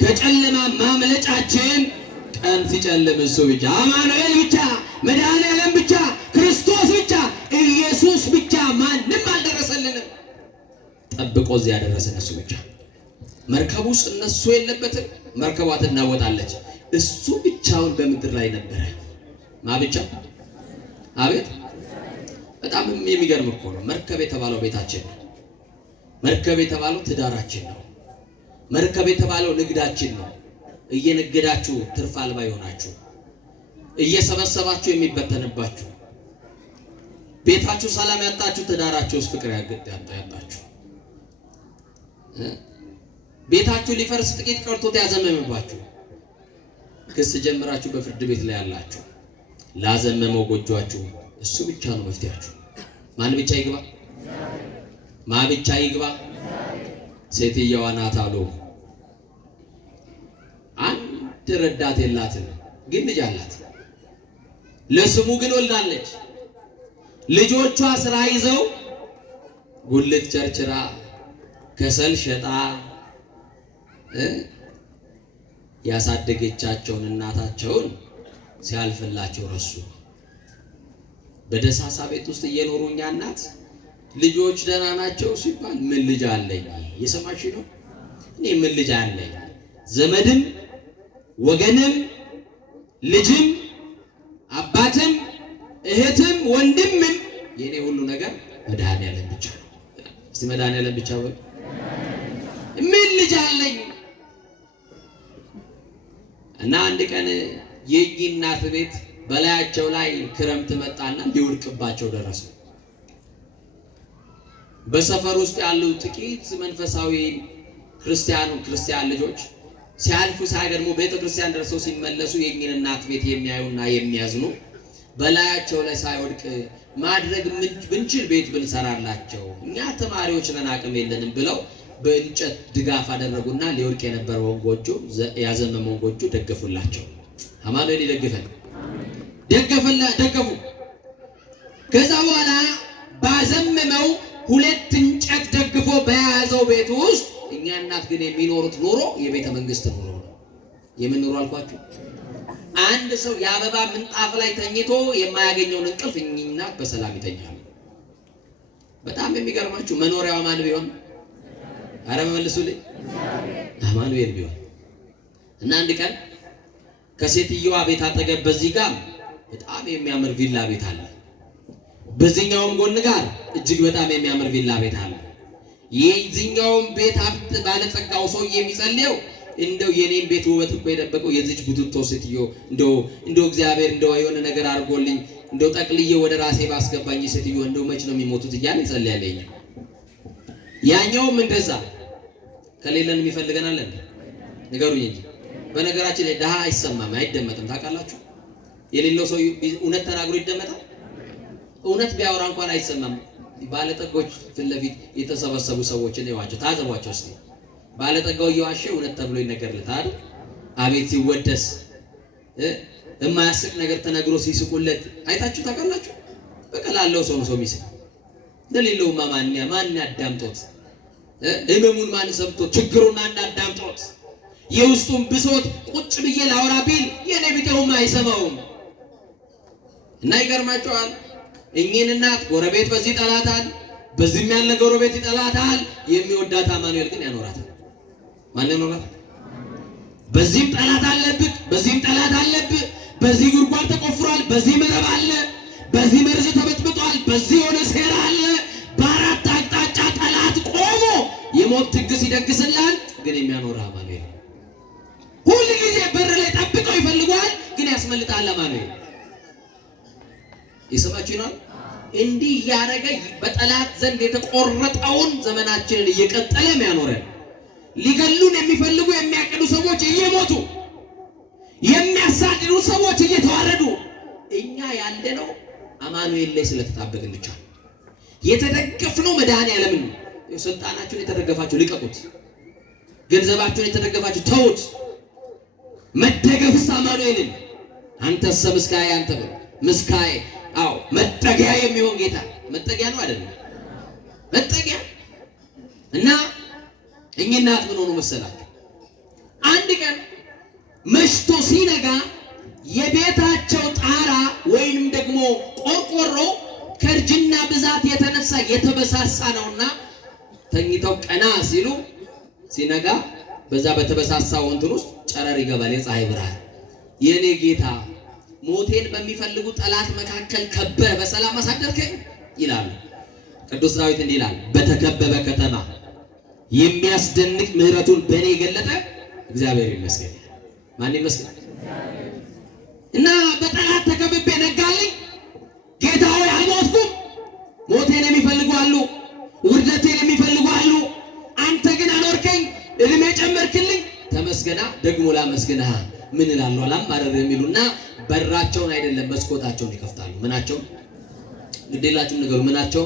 ከጨለማ ማምለጫችን፣ ቀን ሲጨልም እሱ ብቻ፣ አማኑኤል ብቻ፣ መድኃኔዓለም ብቻ፣ ክርስቶስ ብቻ፣ ኢየሱስ ብቻ። ማንም አልደረሰልንም። ጠብቆ እዚህ ያደረሰን እሱ ብቻ። መርከቡ ውስጥ እነሱ የለበትም። መርከቧ ትናወጣለች። እሱ ብቻውን በምድር ላይ ነበረ። ማ ብቻ? አቤት በጣም የሚገርም እኮ ነው። መርከብ የተባለው ቤታችን ነው። መርከብ የተባለው ትዳራችን ነው። መርከብ የተባለው ንግዳችን ነው። እየነገዳችሁ ትርፍ አልባ ይሆናችሁ፣ እየሰበሰባችሁ የሚበተንባችሁ፣ ቤታችሁ ሰላም ያጣችሁ፣ ትዳራችሁ ውስጥ ፍቅር ያጣችሁ፣ ቤታችሁ ሊፈርስ ጥቂት ቀርቶት ያዘመመባችሁ፣ ክስ ጀምራችሁ በፍርድ ቤት ላይ ያላችሁ፣ ላዘመመው ጎጆአችሁ እሱ ብቻ ነው መፍትያችሁ። ማን ብቻ ይግባ? ማ ብቻ ይግባ? ሴትየዋ ናት አሉ። አንድ ረዳት የላትም፣ ግን ልጅ አላት። ለስሙ ግን ወልዳለች። ልጆቿ ስራ ይዘው ጉልት ቸርችራ ከሰል ሸጣ ያሳደገቻቸውን እናታቸውን ሲያልፍላቸው ረሱ። በደሳሳ ቤት ውስጥ እየኖሩ እኛ እናት ልጆች ደህና ናቸው ሲባል ምን ልጅ አለኝ? የሰማሽ ነው። እኔ ምን ልጅ አለኝ? ዘመድም ወገንም ልጅም አባትም እህትም ወንድምም የኔ ሁሉ ነገር መድኃኔዓለም ብቻ ነው። እስቲ መድኃኔዓለም ብቻ ወይ ምን ልጅ አለኝ? እና አንድ ቀን የእኚህ እናት ቤት በላያቸው ላይ ክረምት መጣና ሊወድቅባቸው ደረሰ። በሰፈር ውስጥ ያሉ ጥቂት መንፈሳዊ ክርስቲያን ልጆች ሲያልፉ ሳይገድሙ ቤተክርስቲያን ደርሰው ሲመለሱ የእኚህን እናት ቤት የሚያዩና የሚያዝኑ በላያቸው ላይ ሳይወድቅ ማድረግ ብንችል ቤት ብንሰራላቸው እኛ ተማሪዎች ነን አቅም የለንም ብለው በእንጨት ድጋፍ አደረጉና ሊወድቅ የነበረውን ጎጆ ያዘመመውን ጎጆ ደገፉላቸው። አማኑኤል ይደግፈን። ደገፉ። ከዛ በኋላ ባዘመመው ሁለት እንጨት ደግፎ በያዘው ቤት ውስጥ እኛ እናት ግን የሚኖሩት ኑሮ የቤተ መንግስት ኑሮ ነው። የምን ኑሮ አልኳችሁ? አንድ ሰው የአበባ ምንጣፍ ላይ ተኝቶ የማያገኘውን እንቅልፍ እኚህ እናት በሰላም ይተኛሉ። በጣም የሚገርማችሁ መኖሪያዋ ማን ቢሆን? አረ መልሱልኝ። አማኑኤል ቢሆን እና አንድ ቀን ከሴትየዋ ቤት አጠገብ በዚህ ጋር በጣም የሚያምር ቪላ ቤት አለ። በዚህኛውም ጎን ጋር እጅግ በጣም የሚያምር ቪላ ቤት አለ። የዚህኛውም ቤት ሀብት ባለጸጋው ሰው የሚጸልየው እንደው የኔን ቤት ውበት እኮ የደበቀው የዚች ቡትቶ ሴትዮ እንደው እግዚአብሔር እንደው የሆነ ነገር አድርጎልኝ እንደው ጠቅልዬ ወደ ራሴ ባስገባኝ ሴትዮ እንደው መች ነው የሚሞቱት እያለ ይጸልያለኝ። ያኛውም እንደዛ ከሌለን የሚፈልገናል እንዴ? ንገሩኝ እንጂ። በነገራችን ላይ ድሃ አይሰማም አይደመጥም። ታውቃላችሁ? የሌለው ሰው እውነት ተናግሮ ይደመጣል? እውነት ቢያወራ እንኳን አይሰማም። ባለጠጎች ፊት ለፊት የተሰበሰቡ ሰዎችን ይዋቸው፣ ታዘቧቸው እስቲ። ባለጠጋው እየዋሸ እውነት ተብሎ ይነገርለታል። አቤት ሲወደስ የማያስቅ ነገር ተነግሮ ሲስቁለት አይታችሁ ታውቃላችሁ? በቃ ላለው ሰው ነው ሰው የሚስቅ። ለሌለውማ ማን ያዳምጦት? ህመሙን ማን ሰምቶት? ችግሩን ማን አዳምጦት? የውስጡን ብሶት ቁጭ ብዬ ላወራ ቢል የኔ ቢጤውም አይሰማውም። እና ይገርማቸዋል። እኚህን እናት ጎረቤት በዚህ ጠላታል፣ በዚህም ያለ ጎረቤት ይጠላታል። የሚወዳት አማኑኤል ግን ያኖራታል። ማን ያኖራታል? በዚህም ጠላት አለብህ፣ በዚህም ጠላት አለብህ። በዚህ ጉድጓድ ተቆፍሯል፣ በዚህ መረብ አለ፣ በዚህ መርዝ ተበጥብጧል፣ በዚህ የሆነ ሴራ አለ። በአራት አቅጣጫ ጠላት ቆሞ የሞት ድግስ ይደግስልሃል። ግን የሚያኖርህ አማኑኤል ሁል ጊዜ በር ላይ ጠብቀው ይፈልገዋል፣ ግን ያስመልጣል አማኑኤል። ይሰማችሁ ነው። እንዲህ ያረገ በጠላት ዘንድ የተቆረጠውን ዘመናችንን እየቀጠለ የሚያኖረን፣ ሊገሉን የሚፈልጉ የሚያቅዱ ሰዎች እየሞቱ፣ የሚያሳድዱ ሰዎች እየተዋረዱ፣ እኛ ያለነው አማኑኤል ላይ ስለተጣበቅን ብቻ። የተደገፍነው መድኃኔዓለምን ነው። ስልጣናችሁን የተደገፋችሁ ልቀቁት። ገንዘባችሁን የተደገፋችሁ ተውት። መደገፍስ አማኑኤልን። አንተስ ምስካዬ አንተ ብሎ ምስካዬ። አዎ መጠጊያ የሚሆን ጌታ መጠጊያ ነው አይደለም? መጠጊያ እና እኚህ እናት ምን ሆኑ መሰላችሁ? አንድ ቀን መሽቶ ሲነጋ የቤታቸው ጣራ ወይንም ደግሞ ቆርቆሮ ከእርጅና ብዛት የተነሳ የተበሳሳ ነውና ተኝተው ቀና ሲሉ ሲነጋ በዛ በተበሳሳው እንትን ውስጥ ጨረር ይገባል፣ የፀሐይ ብርሃን። የኔ ጌታ ሞቴን በሚፈልጉ ጠላት መካከል ከበህ በሰላም አሳደርከኝ ይላሉ። ቅዱስ ዳዊት እንዲህ ይላል፣ በተከበበ ከተማ የሚያስደንቅ ምሕረቱን በእኔ የገለጠ እግዚአብሔር ይመስገን። ማን ይመስገን? እና በጠላት ተከብቤ ነጋልኝ። ጌታ ሆይ አልሞትኩም። ሞቴን የሚፈልጉ አሉ፣ ውርደቴን የሚፈልጉ አሉ። አንተ ግን አኖርከኝ፣ እድሜ ጨመርክልኝ። ተመስገና ደግሞ ላመስግንህ ምን እላለሁ አላማረር የሚሉና በራቸውን አይደለም መስኮታቸውን ይከፍታሉ። ምናቸው ግዴላችሁም ነገሩ ምናቸው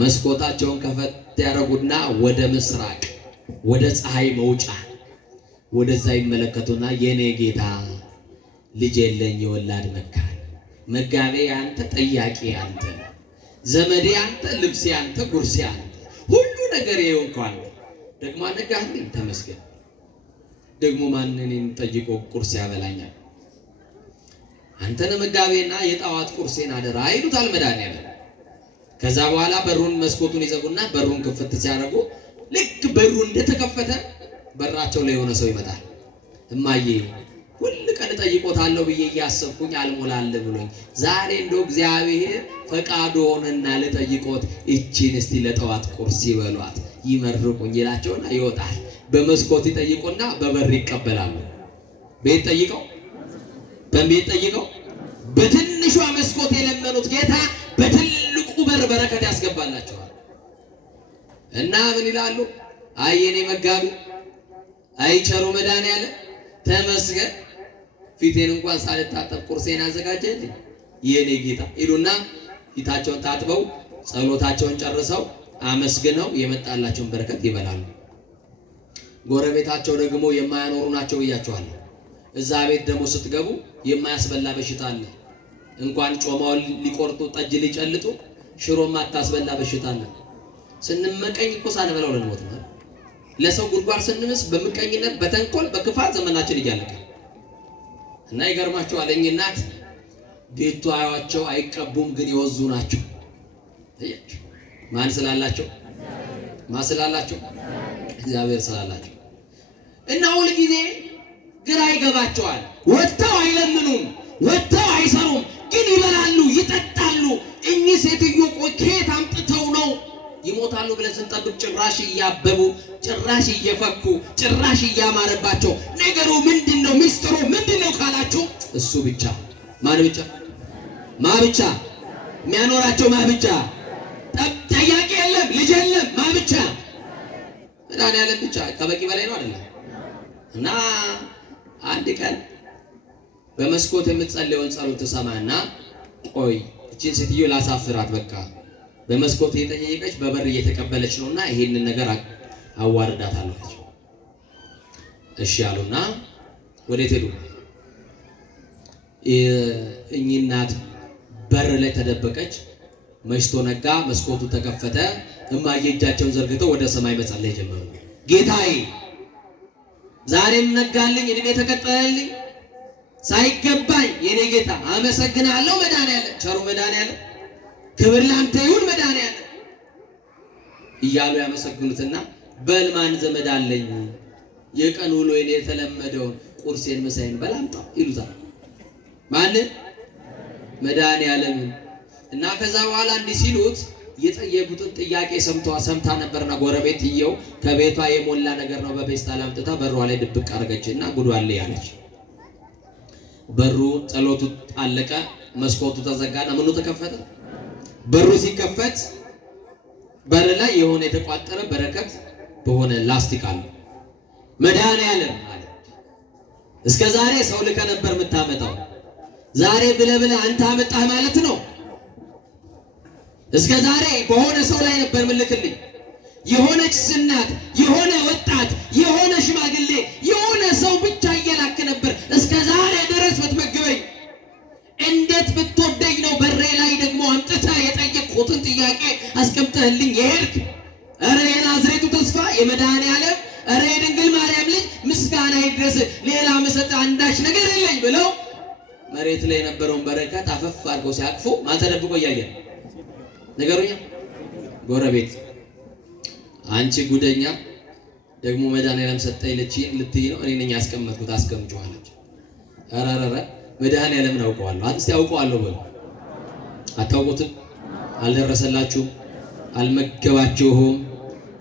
መስኮታቸውን ከፈት ያደረጉና ወደ ምስራቅ ወደ ፀሐይ መውጫ ወደዛ ይመለከቱና የኔ ጌታ ልጅ የለኝ የወላድ መካን፣ መጋቤ አንተ፣ ጠያቂ አንተ፣ ዘመዴ አንተ፣ ልብሴ አንተ፣ ጉርሴ አንተ፣ ሁሉ ነገር ይሆንኳል። ደግሞ አነጋህልኝ ተመስገን። ደግሞ ማንንም ጠይቆ ቁርስ ያበላኛል? አንተነ መጋቤና የጣዋት ቁርሴን አደራ ይሉታል መድኃኔዓለም። ከዛ በኋላ በሩን መስኮቱን ይዘጉና በሩን ክፍት ሲያደርጉ ልክ በሩ እንደተከፈተ በራቸው ላይ የሆነ ሰው ይመጣል። እማዬ ሁሉ ቀን ጠይቆታለሁ ብዬ እያሰብኩኝ አልሞላል ብሎኝ ዛሬ እንደው እግዚአብሔር ፈቃዱ ሆነና ልጠይቆት እቺን እስቲ ለጠዋት ቁርስ ይበሏት ይመርቁኝ ይላቸውና ይወጣል። በመስኮት ይጠይቁና በበር ይቀበላሉ። ቤት ጠይቀው በቤት ጠይቀው በትንሿ መስኮት የለመኑት ጌታ በትልቁ በር በረከት ያስገባላቸዋል። እና ምን ይላሉ? አይ የኔ መጋቢ፣ አይ ቸሩ መድኃኔዓለም ተመስገን፣ ፊቴን እንኳን ሳልታጠብ ቁርሴን አዘጋጀልኝ የኔ ጌታ ይሉና ፊታቸውን ታጥበው ጸሎታቸውን ጨርሰው አመስግነው የመጣላቸውን በረከት ይበላሉ። ጎረቤታቸው ደግሞ የማያኖሩ ናቸው ብያቸዋለሁ። እዛ ቤት ደግሞ ስትገቡ የማያስበላ በሽታ አለ። እንኳን ጮማውን ሊቆርጡ ጠጅ ሊጨልጡ ሽሮማ አታስበላ በሽታ አለ። ስንመቀኝ እኮ ሳንበላው ልንሞት ነው። ለሰው ጉድጓድ ስንምስ በምቀኝነት በተንኮል በክፋት ዘመናችን እያለቀ እና ይገርማቸዋል። እኚህ እናት ቤቱ አያቸው አይቀቡም፣ ግን ይወዙ ናቸው። ማን ስላላቸው? ማን ስላላቸው? እግዚአብሔር ስላላቸው። እና ሁል ጊዜ ግራ ይገባቸዋል። ወጥተው አይለምኑም፣ ወጥተው አይሰሩም፣ ግን ይበላሉ፣ ይጠጣሉ። እኚህ ሴትዮ ከየት አምጥተው ነው ይሞታሉ ብለን ስንጠብቅ ጭራሽ እያበቡ፣ ጭራሽ እየፈኩ፣ ጭራሽ እያማረባቸው። ነገሩ ምንድነው? ሚስጥሩ ምንድነው ካላችሁ እሱ ብቻ። ማን ብቻ? ማ ብቻ? የሚያኖራቸው ማ ብቻ? ጠያቂ የለም፣ ልጅ የለም፣ ማ ብቻ? መድኃኔዓለም ብቻ። ከበቂ በላይ ነው አይደለም? እና አንድ ቀን በመስኮት የምትጸልየውን ጸሎት ትሰማና ቆይ እቺን ሴትዮ ላሳፍራት፣ በቃ በመስኮት እየጠየቀች በበር እየተቀበለች ነውና ይሄንን ነገር አዋርዳታለሁ። እሺ አሉና ወዴት ሄዱ? እኚህ እናት በር ላይ ተደበቀች። መሽቶ ነጋ፣ መስኮቱ ተከፈተ። እማዬ እጃቸውን ዘርግተው ወደ ሰማይ መጸለይ ጀመሩ። ጌታዬ ዛሬም ነጋልኝ፣ እድሜ ተቀጠለልኝ፣ ሳይገባኝ የኔ ጌታ አመሰግናለሁ። መድኃኒዓለም ቸሩ መድኃኒዓለም ክብር ላንተ ይሁን መድኃኒዓለም እያሉ ያመሰግኑትና በልማን ዘመድ አለኝ የቀን ውሎ የተለመደውን ቁርሴን ምሳዬን በላምጣ ይሉታል። ማን? መድኃኒዓለም። እና ከዛ በኋላ እንዲህ ሲሉት የጠየቁትን ጥያቄ ሰምታ ነበርና ጎረቤትየው ከቤቷ የሞላ ነገር ነው በፌስታል አምጥታ በሯ ላይ ድብቅ አድርገችና ጉዷል ያለች። በሩ ጸሎቱ አለቀ፣ መስኮቱ ተዘጋና ምኑ ተከፈተ። በሩ ሲከፈት በር ላይ የሆነ የተቋጠረ በረከት በሆነ ላስቲክ አለ። መድኃኒዓለም አለ እስከ ዛሬ ሰው ልከ ነበር የምታመጣው፣ ዛሬ ብለህ አንተ አመጣህ ማለት ነው። እስከ ዛሬ በሆነ ሰው ላይ ነበር ምልክልኝ፣ የሆነች እናት፣ የሆነ ወጣት፣ የሆነ ሽማግሌ፣ የሆነ ሰው ብቻ እየላክ ነበር እስከ ዛሬ ድረስ ብትመግበኝ። እንዴት ብትወደኝ ነው በሬ ላይ ደግሞ አምጥተህ የጠየቅኩትን ጥያቄ አስቀምጠህልኝ የሄድክ? ኧረ የናዝሬቱ ተስፋ የመድኃኒዓለም ኧረ የድንግል ማርያም ልጅ ምስጋና ይድረስ፣ ሌላ መሰጠህ አንዳች ነገር የለኝ ብለው መሬት ላይ የነበረውን በረከት አፈፍ አድርገው ሲያቅፉ ማን ተደብቆ እያየ ነው? ነገሩኛ ጎረቤት። አንቺ ጉደኛ ደግሞ መድኃኒዓለም ሰጠኝ ልትይ ነው? እኔ ነኝ ያስቀመጥኩት፣ አስቀምጪዋለች። ኧረ መድኃኒዓለምን አውቀዋለሁ። እስቲ አውቀዋለሁ በሉ። አታውቁትም? አልደረሰላችሁም? አልመገባችሁም?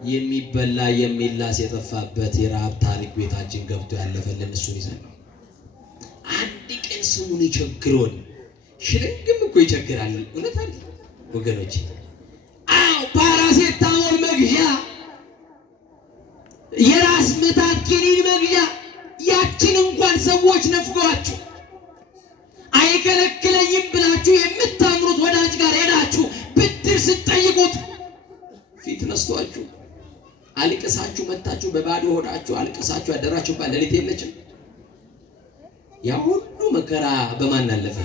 የሚበላ የሚላስ የጠፋበት የረሃብ ታሪክ ቤታችን ገብቶ ያለፈልን እሱን ይዘን ነው። አንድ ቀን ስሙን ይቸግሮን፣ ሽልንግም እኮ ይቸግራል። እውነት አይደል ወገኖች? አዎ ፓራሴታሞል መግዣ፣ የራስ ምታት ኪኒን መግዣ፣ ያችን እንኳን ሰዎች ነፍገዋችሁ አይከለክለኝም ብላችሁ የምታምሩት ወዳጅ ጋር ሄዳችሁ ብድር ስትጠይቁት ፊት ነስቷችሁ አልቅሳችሁ መታችሁ በባዶ ሆዳችሁ አልቅሳችሁ ያደራችሁባት ሌሊት የለችም? ያ ሁሉ መከራ በማን አለፈ?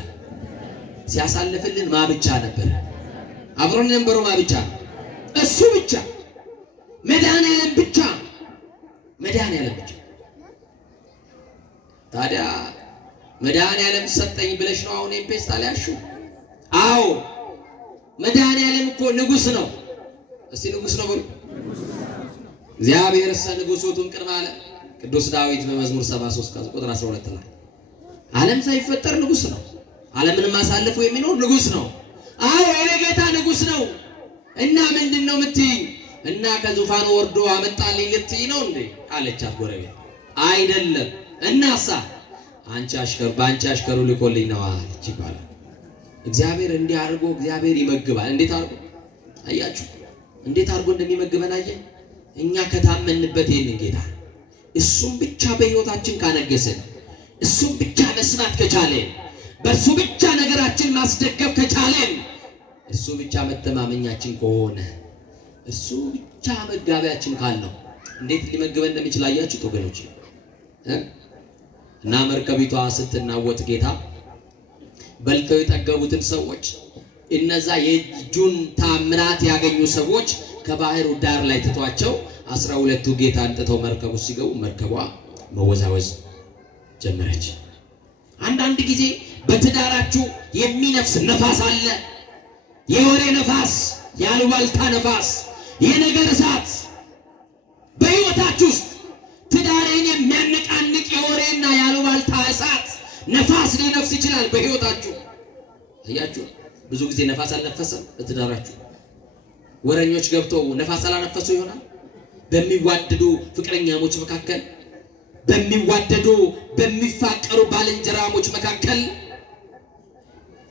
ሲያሳልፍልን ማ ብቻ ነበር? አብሮን የነበረው ማ ብቻ? እሱ ብቻ፣ መድኃኒዓለም ብቻ፣ መድኃኒዓለም ብቻ። ታዲያ መድኃኒዓለም ሰጠኝ ብለሽ ነው አሁን ኤምፔስታል ያልሽው? አዎ መድኃኒዓለም እኮ ንጉሥ ነው። እስቲ ንጉሥ ነው በሉ። እግዚአብሔር ንጉሡቱን ቅድመ ዓለም ቅዱስ ዳዊት በመዝሙር 73 ቁጥር 12 ላይ ዓለም ሳይፈጠር ንጉሥ ነው። ዓለምንም አሳልፎ የሚኖር ንጉሥ ነው። አዎ የኔ ጌታ ንጉሥ ነው። እና ምንድነው የምትይኝ? እና ከዙፋኑ ወርዶ አመጣልኝ ልትይ ነው እንዴ አለቻት ጎረቤት። አይደለም። እናሳ አንቺ አሽከሩ በአንቺ አሽከሩ ልኮልኝ ነው አለች ይባላል። እግዚአብሔር እንዲህ አድርጎ እግዚአብሔር ይመግባል። እንዴት አድርጎ አያችሁ? እንዴት አድርጎ እንደሚመግበን አየን። እኛ ከታመንበት ይሄንን ጌታ እሱም ብቻ በህይወታችን ካነገሰን፣ እሱም ብቻ መስማት ከቻለን፣ በእሱ ብቻ ነገራችን ማስደገፍ ከቻለን፣ እሱ ብቻ መተማመኛችን ከሆነ፣ እሱ ብቻ መጋቢያችን ካልነው እንዴት ሊመግበን እንደሚችል አያችሁት ወገኖች? እና መርከቢቷ ስትናወጥ ጌታ በልተው የጠገቡትን ሰዎች እነዛ የእጁን ታምራት ያገኙ ሰዎች ከባህሩ ዳር ላይ ትቷቸው 12ቱ ጌታ አንጥተው መርከቡ ሲገቡ መርከቧ መወዛወዝ ጀመረች። አንዳንድ ጊዜ በትዳራችሁ የሚነፍስ ነፋስ አለ። የወሬ ነፋስ፣ ያሉባልታ ነፋስ፣ የነገር እሳት በህይወታችሁ ውስጥ ትዳሬን የሚያነቃንቅ የወሬና ያሉባልታ እሳት ነፋስ ሊነፍስ ይችላል በህይወታችሁ። አያችሁ? ብዙ ጊዜ ነፋስ አልነፈሰም በትዳራችሁ። ወረኞች ገብተው ነፋስ አላነፈሱ ይሆናል። በሚዋደዱ ፍቅረኛሞች መካከል፣ በሚዋደዱ በሚፋቀሩ ባልንጀራሞች መካከል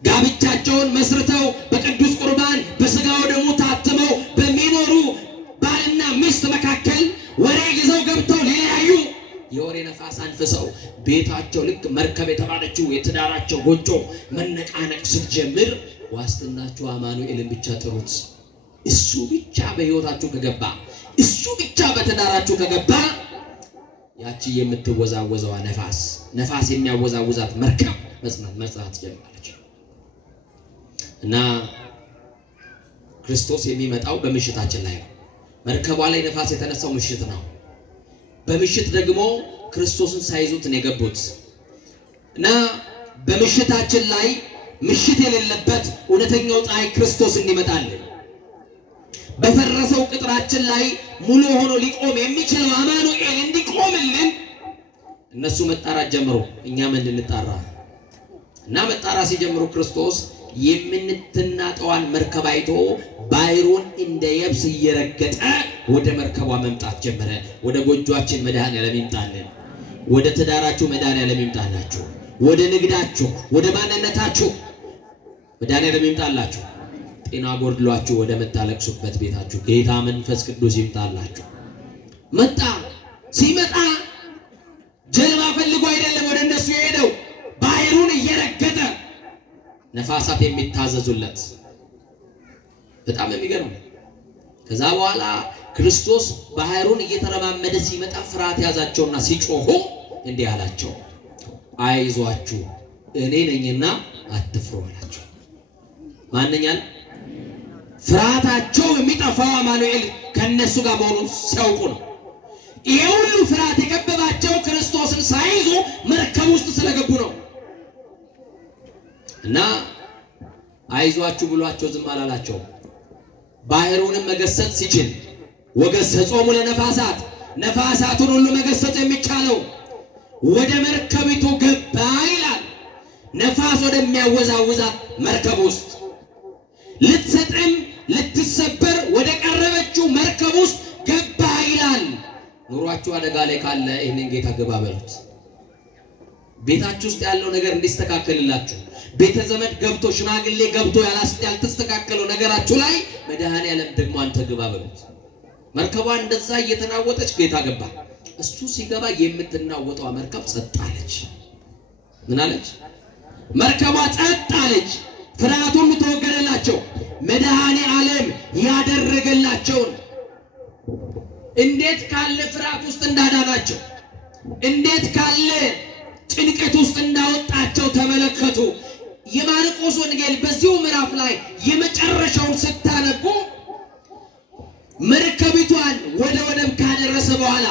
ጋብቻቸውን መስርተው በቅዱስ ቁርባን በስጋው ደሙ ታትመው በሚኖሩ ባልና ሚስት መካከል ወሬ ይዘው ገብተው ሊለያዩ የወሬ ነፋስ አንፍሰው ቤታቸው ልክ መርከብ የተባለችው የትዳራቸው ጎጆ መነቃነቅ ስትጀምር ዋስትናችሁ አማኑኤልን ብቻ ጥሩት። እሱ ብቻ በህይወታችሁ ከገባ፣ እሱ ብቻ በትዳራችሁ ከገባ ያቺ የምትወዛወዘዋ ነፋስ የሚያወዛውዛት መርከብ መጽናት ጀመረች። እና ክርስቶስ የሚመጣው በምሽታችን ላይ ነው። መርከቧ ላይ ነፋስ የተነሳው ምሽት ነው። በምሽት ደግሞ ክርስቶስን ሳይዙት ነው የገቡት። እና በምሽታችን ላይ ምሽት የሌለበት እውነተኛው ፀሐይ ክርስቶስ እንዲመጣልን በፈረሰው ቅጥራችን ላይ ሙሉ ሆኖ ሊቆም የሚችለው አማኑኤል እንዲቆምልን እነሱ መጣራት ጀምሮ እኛም እንድንጣራ እና መጣራት ሲጀምሩ ክርስቶስ የምንትናጠዋን መርከብ አይቶ ባህሩን እንደ የብስ እየረገጠ ወደ መርከቧ መምጣት ጀመረ። ወደ ጎጆአችን መድኃኔዓለም ይምጣልን። ወደ ትዳራችሁ መድኃኔዓለም ይምጣላችሁ። ወደ ንግዳችሁ፣ ወደ ማንነታችሁ መድኃኔዓለም ይምጣላችሁ። ጤና ጎድሏችሁ ወደ መታለቅሱበት ቤታችሁ ጌታ መንፈስ ቅዱስ ይምጣላችሁ። መጣ። ሲመጣ ጀልባ ፈልጎ አይደለም ወደ እነሱ የሄደው፣ ባህሩን እየረገጠ ነፋሳት የሚታዘዙለት። በጣም የሚገርም። ከዛ በኋላ ክርስቶስ ባህሩን እየተረማመደ ሲመጣ ፍርሃት ያዛቸውና ሲጮሁ እንዲህ አላቸው፣ አይዟችሁ እኔ ነኝና አትፍሩ አላቸው። ማንኛል? ፍርሃታቸው የሚጠፋው አማኑኤል ከነሱ ጋር መሆኑን ሲያውቁ ነው። ይሄ ሁሉ ፍርሃት የከበባቸው ክርስቶስን ሳይዙ መርከብ ውስጥ ስለገቡ ነው። እና አይዟችሁ ብሏቸው ዝም አላላቸው። ባህሩንም መገሰጽ ሲችል ወገሰጾሙ ለነፋሳት፣ ነፋሳቱን ሁሉ መገሰጽ የሚቻለው ወደ መርከቢቱ ገባ ይላል። ነፋስ ወደሚያወዛውዛት መርከብ ውስጥ ልትሰጥም ልትሰበር ወደ ቀረበችው መርከብ ውስጥ ገባ ይላል። ኑሯችሁ አደጋ ላይ ካለ ይህንን ጌታ ግባ በሉት። ቤታችሁ ውስጥ ያለው ነገር እንዲስተካከልላችሁ፣ ቤተ ዘመድ ገብቶ ሽማግሌ ገብቶ ያልተስተካከለው ነገራችሁ ላይ መድኃኔዓለም ደግሞ አንተ ግባ በሉት። መርከቧ እንደዛ እየተናወጠች ጌታ ገባ። እሱ ሲገባ የምትናወጠው መርከብ ጸጥ አለች። ምን አለች? መርከቧ ጸጥ አለች። ፍርሃቱን ተወገደላቸው። መድኃኔዓለም ያደረገላቸውን እንዴት ካለ ፍርሃት ውስጥ እንዳዳናቸው፣ እንዴት ካለ ጭንቀት ውስጥ እንዳወጣቸው ተመለከቱ። የማርቆስ ወንጌል በዚሁ ምዕራፍ ላይ የመጨረሻውን ስታነቡ መርከቢቷን ወደ ወደብ ካደረሰ በኋላ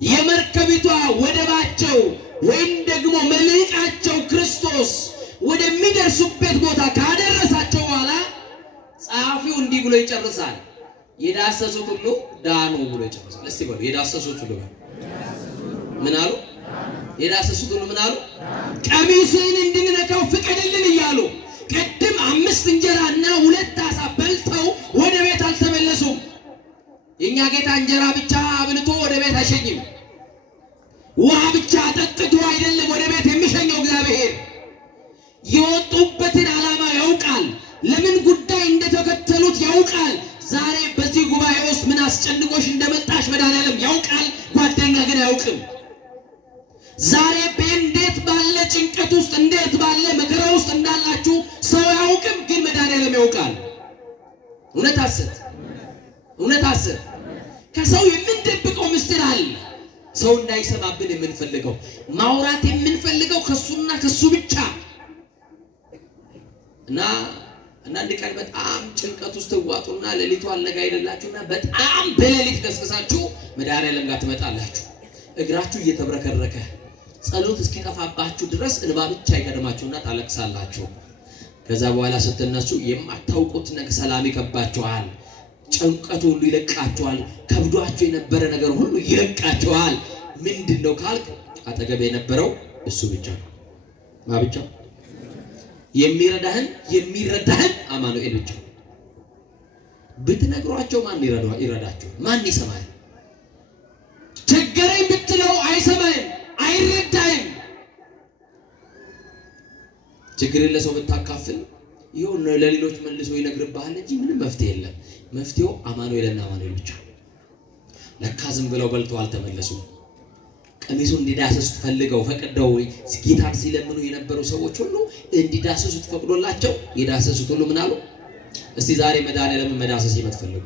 የመርከቢቷ ወደባቸው ወይም ደግሞ መልሕቃቸው ክርስቶስ ወደሚደርሱበት ቦታ ካደረሳቸው በኋላ ጸሐፊው እንዲህ ብሎ ይጨርሳል። የዳሰሱት ሁሉ ዳኑ ብሎ ይጨርሳል። እስቲ በሉ የዳሰሱት ሁሉ ምን አሉ? የዳሰሱት ሁሉ ምን አሉ? ቀሚስህን እንድንነካው ፍቀድልን እያሉ ቅድም 5 እንጀራና 2 ዓሣ በልተው ወደ ቤት አልተመለሱም። የኛ ጌታ እንጀራ ብቻ አብልቶ ወደ ቤት አይሸኝም። ውሃ ብቻ ጠጥቶ አይደለም ወደ ቤት የሚሸኘው እግዚአብሔር። የወጡበትን ዓላማ ያውቃል። ለምን ጉዳይ እንደተከተሉት ያውቃል። ዛሬ በዚህ ጉባኤ ውስጥ ምን አስጨንቆሽ እንደመጣሽ መድኃኔዓለም ያውቃል። ጓደኛ ግን አያውቅም። ዛሬ በእንዴት ባለ ጭንቀት ውስጥ እንዴት ባለ መከራ ውስጥ እንዳላችሁ ሰው ያውቅም፣ ግን መድኃኔዓለም ያውቃል። እውነት ሐሰት፣ እውነት ሐሰት። ከሰው የምንደብቀው ምስጢር አለ። ሰው እንዳይሰማብን የምንፈልገው ማውራት የምንፈልገው ከሱና ከሱ ብቻ። እና አንዳንድ ቀን በጣም ጭንቀት ውስጥ ትዋጡና ሌሊቱ አልነጋ አይደላችሁና በጣም በሌሊት ገስግሳችሁ መድኃኔዓለም ጋር ትመጣላችሁ። እግራችሁ እየተብረከረከ ጸሎት እስኪጠፋባችሁ ድረስ እንባ ብቻ ይቀድማችሁና ታለቅሳላችሁ። ከዛ በኋላ ስትነሱ የማታውቁት ነገር ሰላም ይከባችኋል። ጭንቀቱ ሁሉ ይለቃችኋል። ከብዷችሁ የነበረ ነገር ሁሉ ይለቃችኋል። ምንድነው ካልክ አጠገብ የነበረው እሱ ብቻ ነው። ማ ብቻ? የሚረዳህን አማኑኤል ብቻ። ብትነግሯቸው ማን ይረዳችሁ? ማን ይሰማል? ቸገረኝ ብትለው አይሰማህም፣ አይረዳህም። ችግርን ለሰው ብታካፍል ይሁን ለሌሎች መልሶ ይነግርብሃል እንጂ ምንም መፍትሄ የለም። መፍትሄው አማኑኤልና አማኑኤል ብቻ። ለካ ዝም ብለው በልተው አልተመለሱም። ቀሚሱን እንዲዳሰሱት ፈልገው ፈቅደው ጌታን ሲለምኑ የነበሩ ሰዎች ሁሉ እንዲዳሰሱት ፈቅዶላቸው የዳሰሱት ሁሉ ምን አሉ? እስቲ ዛሬ መድኃኔዓለም መዳሰስ የምትፈልጉ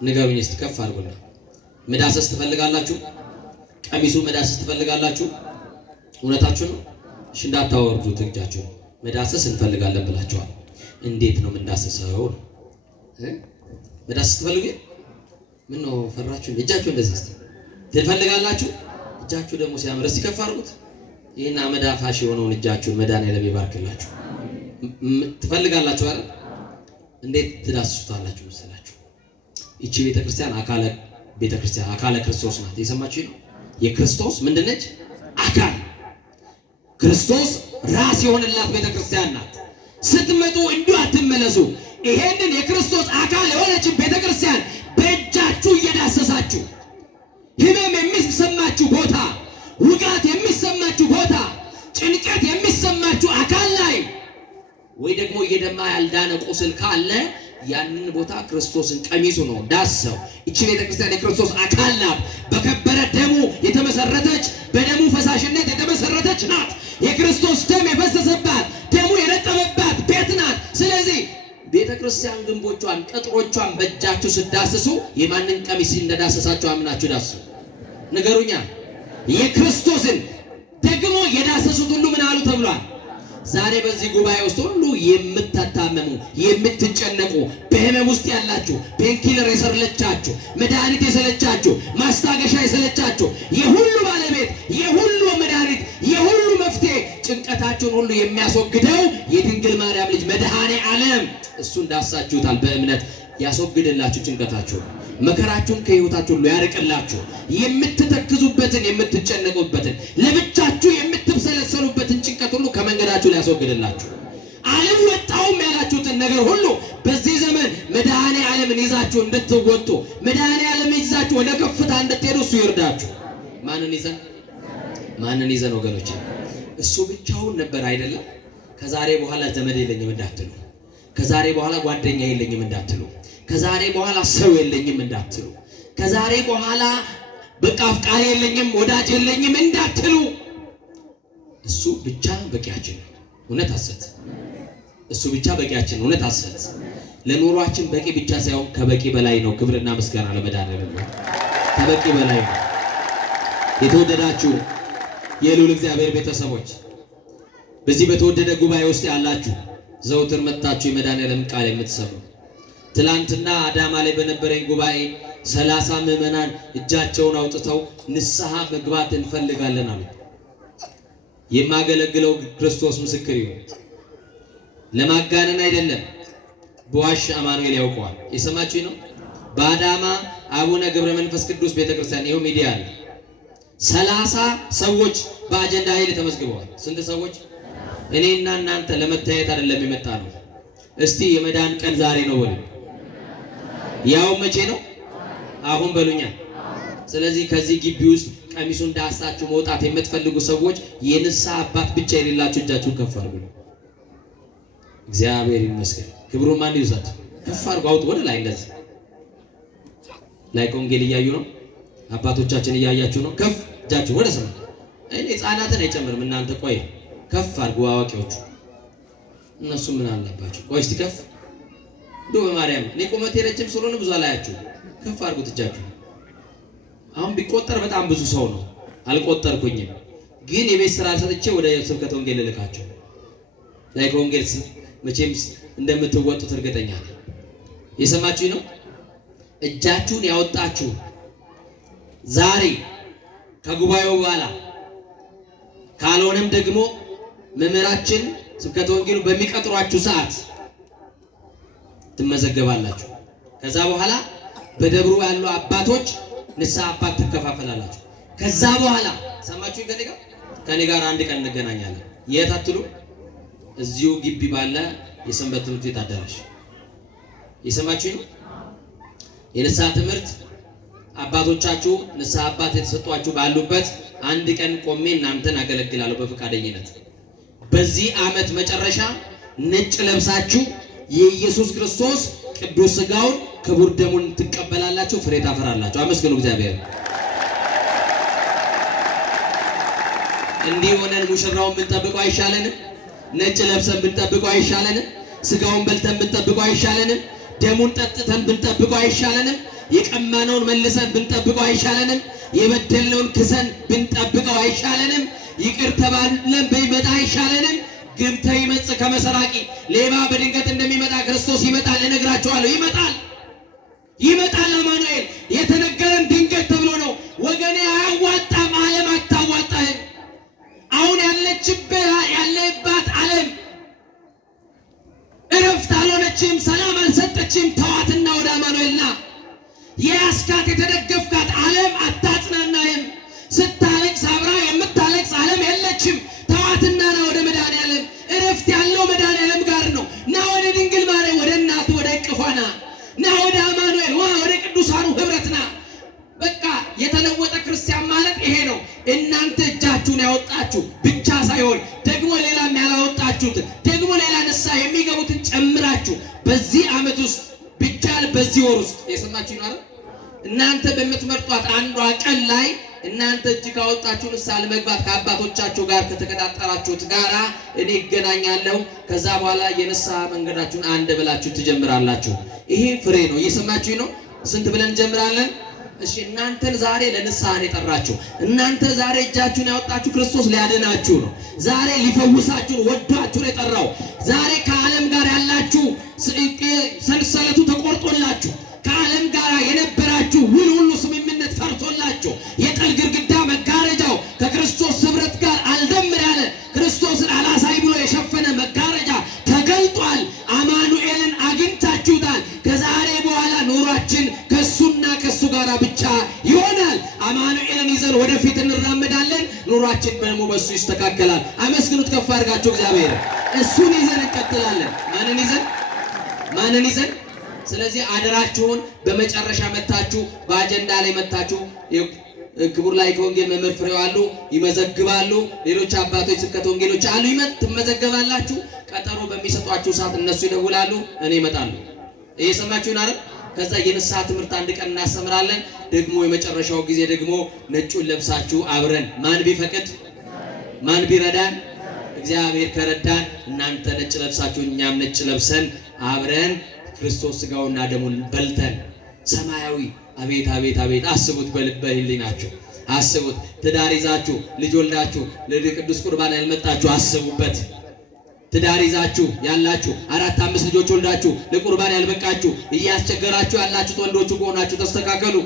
ንገሩኝ እስቲ ከፍ አድርጉና። መዳሰስ ትፈልጋላችሁ? ቀሚሱ መዳሰስ ትፈልጋላችሁ? እውነታችሁ ነው። እሺ እንዳታወርዱት እጃችሁ መዳሰስ እንፈልጋለን ብላችኋል። እንዴት ነው የምንዳሰሰው? መዳሰስ ትፈልጉ? ምን ነው ፈራችሁ? እጃችሁ እንደዚህ ትፈልጋላችሁ? እጃችሁ ደግሞ ሲያምር እስቲ ከፍ አድርጉት። ይሄን አመዳፋሽ የሆነውን እጃችሁን መድኃኒዓለም ይባርክላችሁ። ትፈልጋላችሁ አይደል? እንዴት ትዳስሱታላችሁ መሰላችሁ? እቺ ቤተክርስቲያን አካለ ክርስቶስ ናት። የሰማችሁ ነው? የክርስቶስ ምንድነች? አካል ክርስቶስ ራስ የሆነላት ቤተክርስቲያን ናት። ስትመጡ እንዲሁ አትመለሱ። ይሄንን የክርስቶስ አካል የሆነችን ቤተክርስቲያን በእጃችሁ እየዳሰሳችሁ ህመም የሚሰማችሁ ቦታ፣ ውጋት የሚሰማችሁ ቦታ፣ ጭንቀት የሚሰማችሁ አካል ላይ ወይ ደግሞ እየደማ ያልዳነ ቁስል ካለ ያንን ቦታ ክርስቶስን ቀሚሱ ነው ዳሰው። እቺ ቤተክርስቲያን የክርስቶስ አካል ናት። በከበረ ደሙ የተመሰረተች በደሙ ፈሳሽነት የተመሰረተች ናት። የክርስቶስ ደም የፈሰሰባት ደሙ የረጠበባት ቤት ናት። ስለዚህ ቤተክርስቲያን ግንቦቿን ቅጥሮቿን በእጃችሁ ስዳስሱ የማንን ቀሚስ እንደዳሰሳችሁ አምናችሁ ዳስሱ። ንገሩኛ። የክርስቶስን ደግሞ የዳሰሱት ሁሉ ምን አሉ ተብሏል? ዛሬ በዚህ ጉባኤ ውስጥ ሁሉ የምትታመሙ የምትጨነቁ በህመም ውስጥ ያላችሁ ፔንኪለር የሰለቻችሁ መድኃኒት የሰለቻችሁ ማስታገሻ የሰለቻችሁ የሁሉ ባለቤት የሁሉ መድኃኒት የሁሉ መፍትሄ ጭንቀታችሁን ሁሉ የሚያስወግደው የድንግል ማርያም ልጅ መድኃኔዓለም እሱን ዳሳችሁታል። በእምነት ያስወግድላችሁ ጭንቀታችሁን መከራችሁን ከህይወታችሁ ሁሉ ያርቅላችሁ። የምትተክዙበትን የምትጨነቁበትን ለብቻችሁ የምትብሰለሰሉበትን ጭንቀት ሁሉ ከመንገዳችሁ ላይ ያስወግድላችሁ። አልወጣውም ያላችሁትን ነገር ሁሉ በዚህ ዘመን መድኃኔዓለምን ይዛችሁ እንድትወጡ መድኃኔዓለምን ይዛችሁ ወደ ከፍታ እንድትሄዱ እሱ ይርዳችሁ። ማንን ይዘን ወገኖች? እሱ ብቻውን ነበር አይደለም። ከዛሬ በኋላ ዘመድ የለኝም እንዳትሉ፣ ከዛሬ በኋላ ጓደኛ የለኝም እንዳትሉ፣ ከዛሬ በኋላ ሰው የለኝም እንዳትሉ፣ ከዛሬ በኋላ በቃ አፍቃሪ የለኝም ወዳጅ የለኝም እንዳትሉ፣ እሱ ብቻ በቂያችን ነው። እውነት ሐሰት? እሱ ብቻ በቂያችን፣ እውነት ሐሰት? ለኑሯችን በቂ ብቻ ሳይሆን ከበቂ በላይ ነው። ክብርና ምስጋና ለመድኃኔዓለም ነው። ከበቂ በላይ ነው። የተወደዳችሁ የልዑል እግዚአብሔር ቤተሰቦች በዚህ በተወደደ ጉባኤ ውስጥ ያላችሁ ዘውትር መጣችሁ የመድኃኔዓለም ቃል የምትሰሙ ትላንትና አዳማ ላይ በነበረኝ ጉባኤ 30 ምዕመናን እጃቸውን አውጥተው ንስሐ መግባት እንፈልጋለን አሉ። የማገለግለው ክርስቶስ ምስክር ይሁን፣ ለማጋነን አይደለም። በዋሽ አማኑኤል ያውቀዋል። የሰማችሁኝ ነው። በአዳማ አቡነ ገብረ መንፈስ ቅዱስ ቤተክርስቲያን ይኸው ሚዲያ አለ። 30 ሰዎች በአጀንዳ ኃይል ተመዝግበዋል። ስንት ሰዎች? እኔና እናንተ ለመታየት አይደለም የመጣ ነው። እስቲ የመዳን ቀን ዛሬ ነው በሉ። ያው መቼ ነው? አሁን በሉኛ። ስለዚህ ከዚህ ግቢ ውስጥ ቀሚሱን ዳሳችሁ መውጣት የምትፈልጉ ሰዎች የንስሐ አባት ብቻ የሌላችሁ እጃችሁን ከፍ አድርጉ። እግዚአብሔር ይመስገን። ክብሩን ማን ይውሰድ? ከፍ አድርጉ፣ አውጡ ወደ ላይ። እንደዚህ ላይ ወንጌል እያዩ ነው። አባቶቻችን እያያችሁ ነው። ከፍ እጃችሁ ወደ ሰማይ። እኔ ሕፃናትን አይጨምርም። እናንተ ቆይ ከፍ አድርጉ። አዋቂዎቹ እነሱ ምን አለባቸው? ቆይ እስቲ ከፍ እንደው በማርያም እኔ ቁመቴ ረጅም ስለሆነ ብዙ አላያችሁ። ከፍ አድርጉት እጃችሁ። አሁን ቢቆጠር በጣም ብዙ ሰው ነው። አልቆጠርኩኝም፣ ግን የቤት ስራ ሰጥቼ ወደ ስብከተ ወንጌል ልልካቸው። ላይ ወንጌል መቼም እንደምትወጡት እርግጠኛ ነኝ። የሰማችሁኝ ነው። እጃችሁን ያወጣችሁ ዛሬ ከጉባኤው በኋላ ካልሆነም ደግሞ መምህራችን ስብከተ ወንጌሉ በሚቀጥሯችሁ ሰዓት ትመዘገባላችሁ። ከዛ በኋላ በደብሩ ያሉ አባቶች ንስሐ አባት ትከፋፈላላችሁ። ከዛ በኋላ ሰማችሁ ከኔ ጋር አንድ ቀን እንገናኛለን። የት አትሉ? እዚሁ ግቢ ባለ የሰንበት ትምህርት ቤት አዳራሽ። የሰማችሁ ነው። የንስሐ ትምህርት አባቶቻችሁ ንስሐ አባት የተሰጧችሁ ባሉበት አንድ ቀን ቆሜ እናንተን አገለግላለሁ በፈቃደኝነት። በዚህ ዓመት መጨረሻ ነጭ ለብሳችሁ የኢየሱስ ክርስቶስ ቅዱስ ሥጋውን ክቡር ደሙን ትቀበላላችሁ፣ ፍሬ ታፈራላችሁ። አመስግኑ እግዚአብሔር። እንዲህ ሆነን ሙሽራውን ብንጠብቀው አይሻለንም? ነጭ ለብሰን ብንጠብቀው አይሻለንም? ሥጋውን በልተን ብንጠብቀው አይሻለንም? ደሙን ጠጥተን ብንጠብቀው አይሻለንም? የቀማነውን መልሰን ብንጠብቀው አይሻለንም? የበደልነውን ክሰን ብንጠብቀው አይሻለንም? ይቅር ተባብለን ቢመጣ አይሻለንም? ግብተ ይመጽእ ከመ ሰራቂ፣ ሌባ በድንገት እንደሚመጣ ክርስቶስ ይመጣል። እነግራችኋለሁ፣ ይመጣል። አማኑኤል የተነገረን ድንገት ተብሎ ነው። ወገኔ አያዋጣም፣ ዓለም አታዋጣህም። አሁን ያለህባት ዓለም እረፍት አልሆነችም፣ ሰላም አልሰጠችም። ተዋትና ወደ አማኑኤልና የያዝካት የተደገፍካት ዓለም አታጽናናህም። ስታለቅስ አብራ የምታለቅስ ዓለም የለችም። ተዋትና ና ወደ መድኃኔዓለም። እረፍት ያለው መድኃኔዓለም ጋር ነው። ና ወደ ድንግል ማርያም፣ ወደ እናቱ ወደ እቅፏ ና ወደ አማኑኤል፣ ወደ ቅዱሳኑ ህብረት ና። በቃ የተለወጠ ክርስቲያን ማለት ይሄ ነው። እናንተ እጃችሁን ያወጣችሁ ብቻ ሳይሆን ደግሞ ሌላም ያላወጣችሁት ደግሞ ሌላ ንስሐ የሚገቡትን ጨምራችሁ በዚህ ዓመት ውስጥ ብቻ በዚህ ወር ውስጥ የሰማችሁ ነው አይደል? እናንተ በምትመርጧት አንዷ ቀን ላይ እናንተ እጅ ካወጣችሁ ንስሐ ለመግባት ከአባቶቻችሁ ጋር ከተቀጣጠራችሁት ጋራ እኔ እገናኛለሁ። ከዛ በኋላ የንስሐ መንገዳችሁን አንድ ብላችሁ ትጀምራላችሁ። ይሄ ፍሬ ነው። እየሰማችሁ ነው? ስንት ብለን እንጀምራለን? እሺ፣ እናንተን ዛሬ ለንስሐ ነው የጠራችሁ። እናንተ ዛሬ እጃችሁን ያወጣችሁ ክርስቶስ ሊያድናችሁ ነው። ዛሬ ሊፈውሳችሁ ወዷችሁ ነው የጠራው። ዛሬ ከዓለም ጋር ያላችሁ ሰንሰለቱ ተቆርጦላችሁ ከዓለም ጋር የነበራችሁ ውል ሁሉ ስምምነት ፈርሶላችሁ የጥል ግድግዳ መጋረጃው ከክርስቶስ ህብረት ጋር አልደምር ያለ ክርስቶስን አላሳይ ብሎ የሸፈነ መጋረጃ ተገልጧል። አማኑኤልን አግኝታችሁታል። ከዛሬ በኋላ ኑሯችን ከሱና ከሱ ጋር ብቻ ይሆናል። አማኑኤልን ይዘን ወደፊት እንራመዳለን። ኑሯችን ደግሞ በሱ ይስተካከላል። አመስግኑት ከፍ አድርጋችሁ እግዚአብሔር። እሱን ይዘን እንቀጥላለን። ማንን ይዘን? ስለዚህ አደራችሁን በመጨረሻ መታችሁ በአጀንዳ ላይ መታችሁ ክቡር ላይ ከወንጌል መምህር ፍሬው አሉ ይመዘግባሉ። ሌሎች አባቶች ስብከተ ወንጌሎች አሉ ትመዘገባላችሁ። ቀጠሮ በሚሰጧችሁ ሰዓት እነሱ ይደውላሉ፣ እኔ እመጣለሁ። እየሰማችሁን አይደል? ከዛ የንስሐ ትምህርት አንድ ቀን እናስተምራለን። ደግሞ የመጨረሻው ጊዜ ደግሞ ነጩን ለብሳችሁ አብረን ማን ቢፈቅድ ማን ቢረዳን እግዚአብሔር ከረዳን እናንተ ነጭ ለብሳችሁ እኛም ነጭ ለብሰን አብረን ክርስቶስ ስጋውና ደሙን በልተን ሰማያዊ አቤት አቤት አቤት አስቡት። በልበ ህሊናችሁ አስቡት። ትዳር ይዛችሁ ልጅ ወልዳችሁ ለቅዱስ ቁርባን ያልመጣችሁ አስቡበት። ትዳር ይዛችሁ ያላችሁ 4-5 ልጆች ወልዳችሁ ለቁርባን ያልበቃችሁ እያስቸገራችሁ ያላችሁት ወንዶቹ ከሆናችሁ ተስተካከሉ።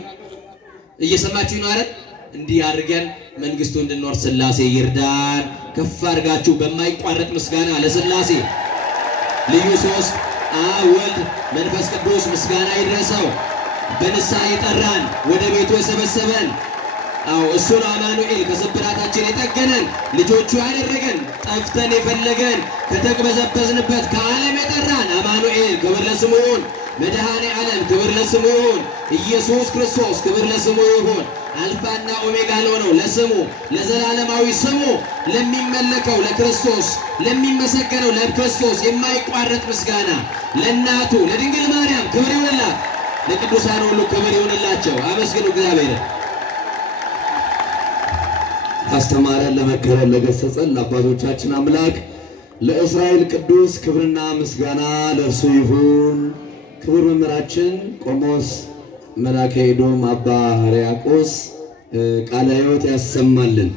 እየሰማችሁ ነው አይደል? እንዲህ አድርገን መንግስቱ እንድንወርስ ሥላሴ ይርዳን። ከፍ አድርጋችሁ በማይቋረጥ ምስጋና ለሥላሴ ልዩ ሶስት አብ ወልድ መንፈስ ቅዱስ ምስጋና ይድረሰው። በንስሐ የጠራን ወደ ቤቱ የሰበሰበን እሱ ነው። አማኑኤል ከስብራታችን የጠገነን ልጆቹ ያደረገን ጠፍተን የፈለገን ከተቅበዘበዝንበት ከዓለም የጠራን አማኑኤል ክብር ለስሙ ይሁን። መድኃኔ ዓለም ክብር ለስሙ ይሁን። ኢየሱስ ክርስቶስ ክብር ለስሙ ይሁን። አልፋና ኦሜጋ ለሆነው ለስሙ ለዘላለማዊ ስሙ ለሚመለከው ለክርስቶስ ለሚመሰገነው ለክርስቶስ የማይቋረጥ ምስጋና ለእናቱ ለድንግል ማርያም ክብር ይሁንላት። ለቅዱሳን ሁሉ ክብር ይሁንላቸው። አመስግኑ እግዚአብሔር። አስተማረን፣ ለመከረን፣ ለገሰጸን ለአባቶቻችን አምላክ ለእስራኤል ቅዱስ ክብርና ምስጋና ለእርሱ ይሁን። ክቡር መምህራችን ቆሞስ መላከ ኤዶም አባ ሕርያቆስ ቃለ ሕይወት ያሰማልን።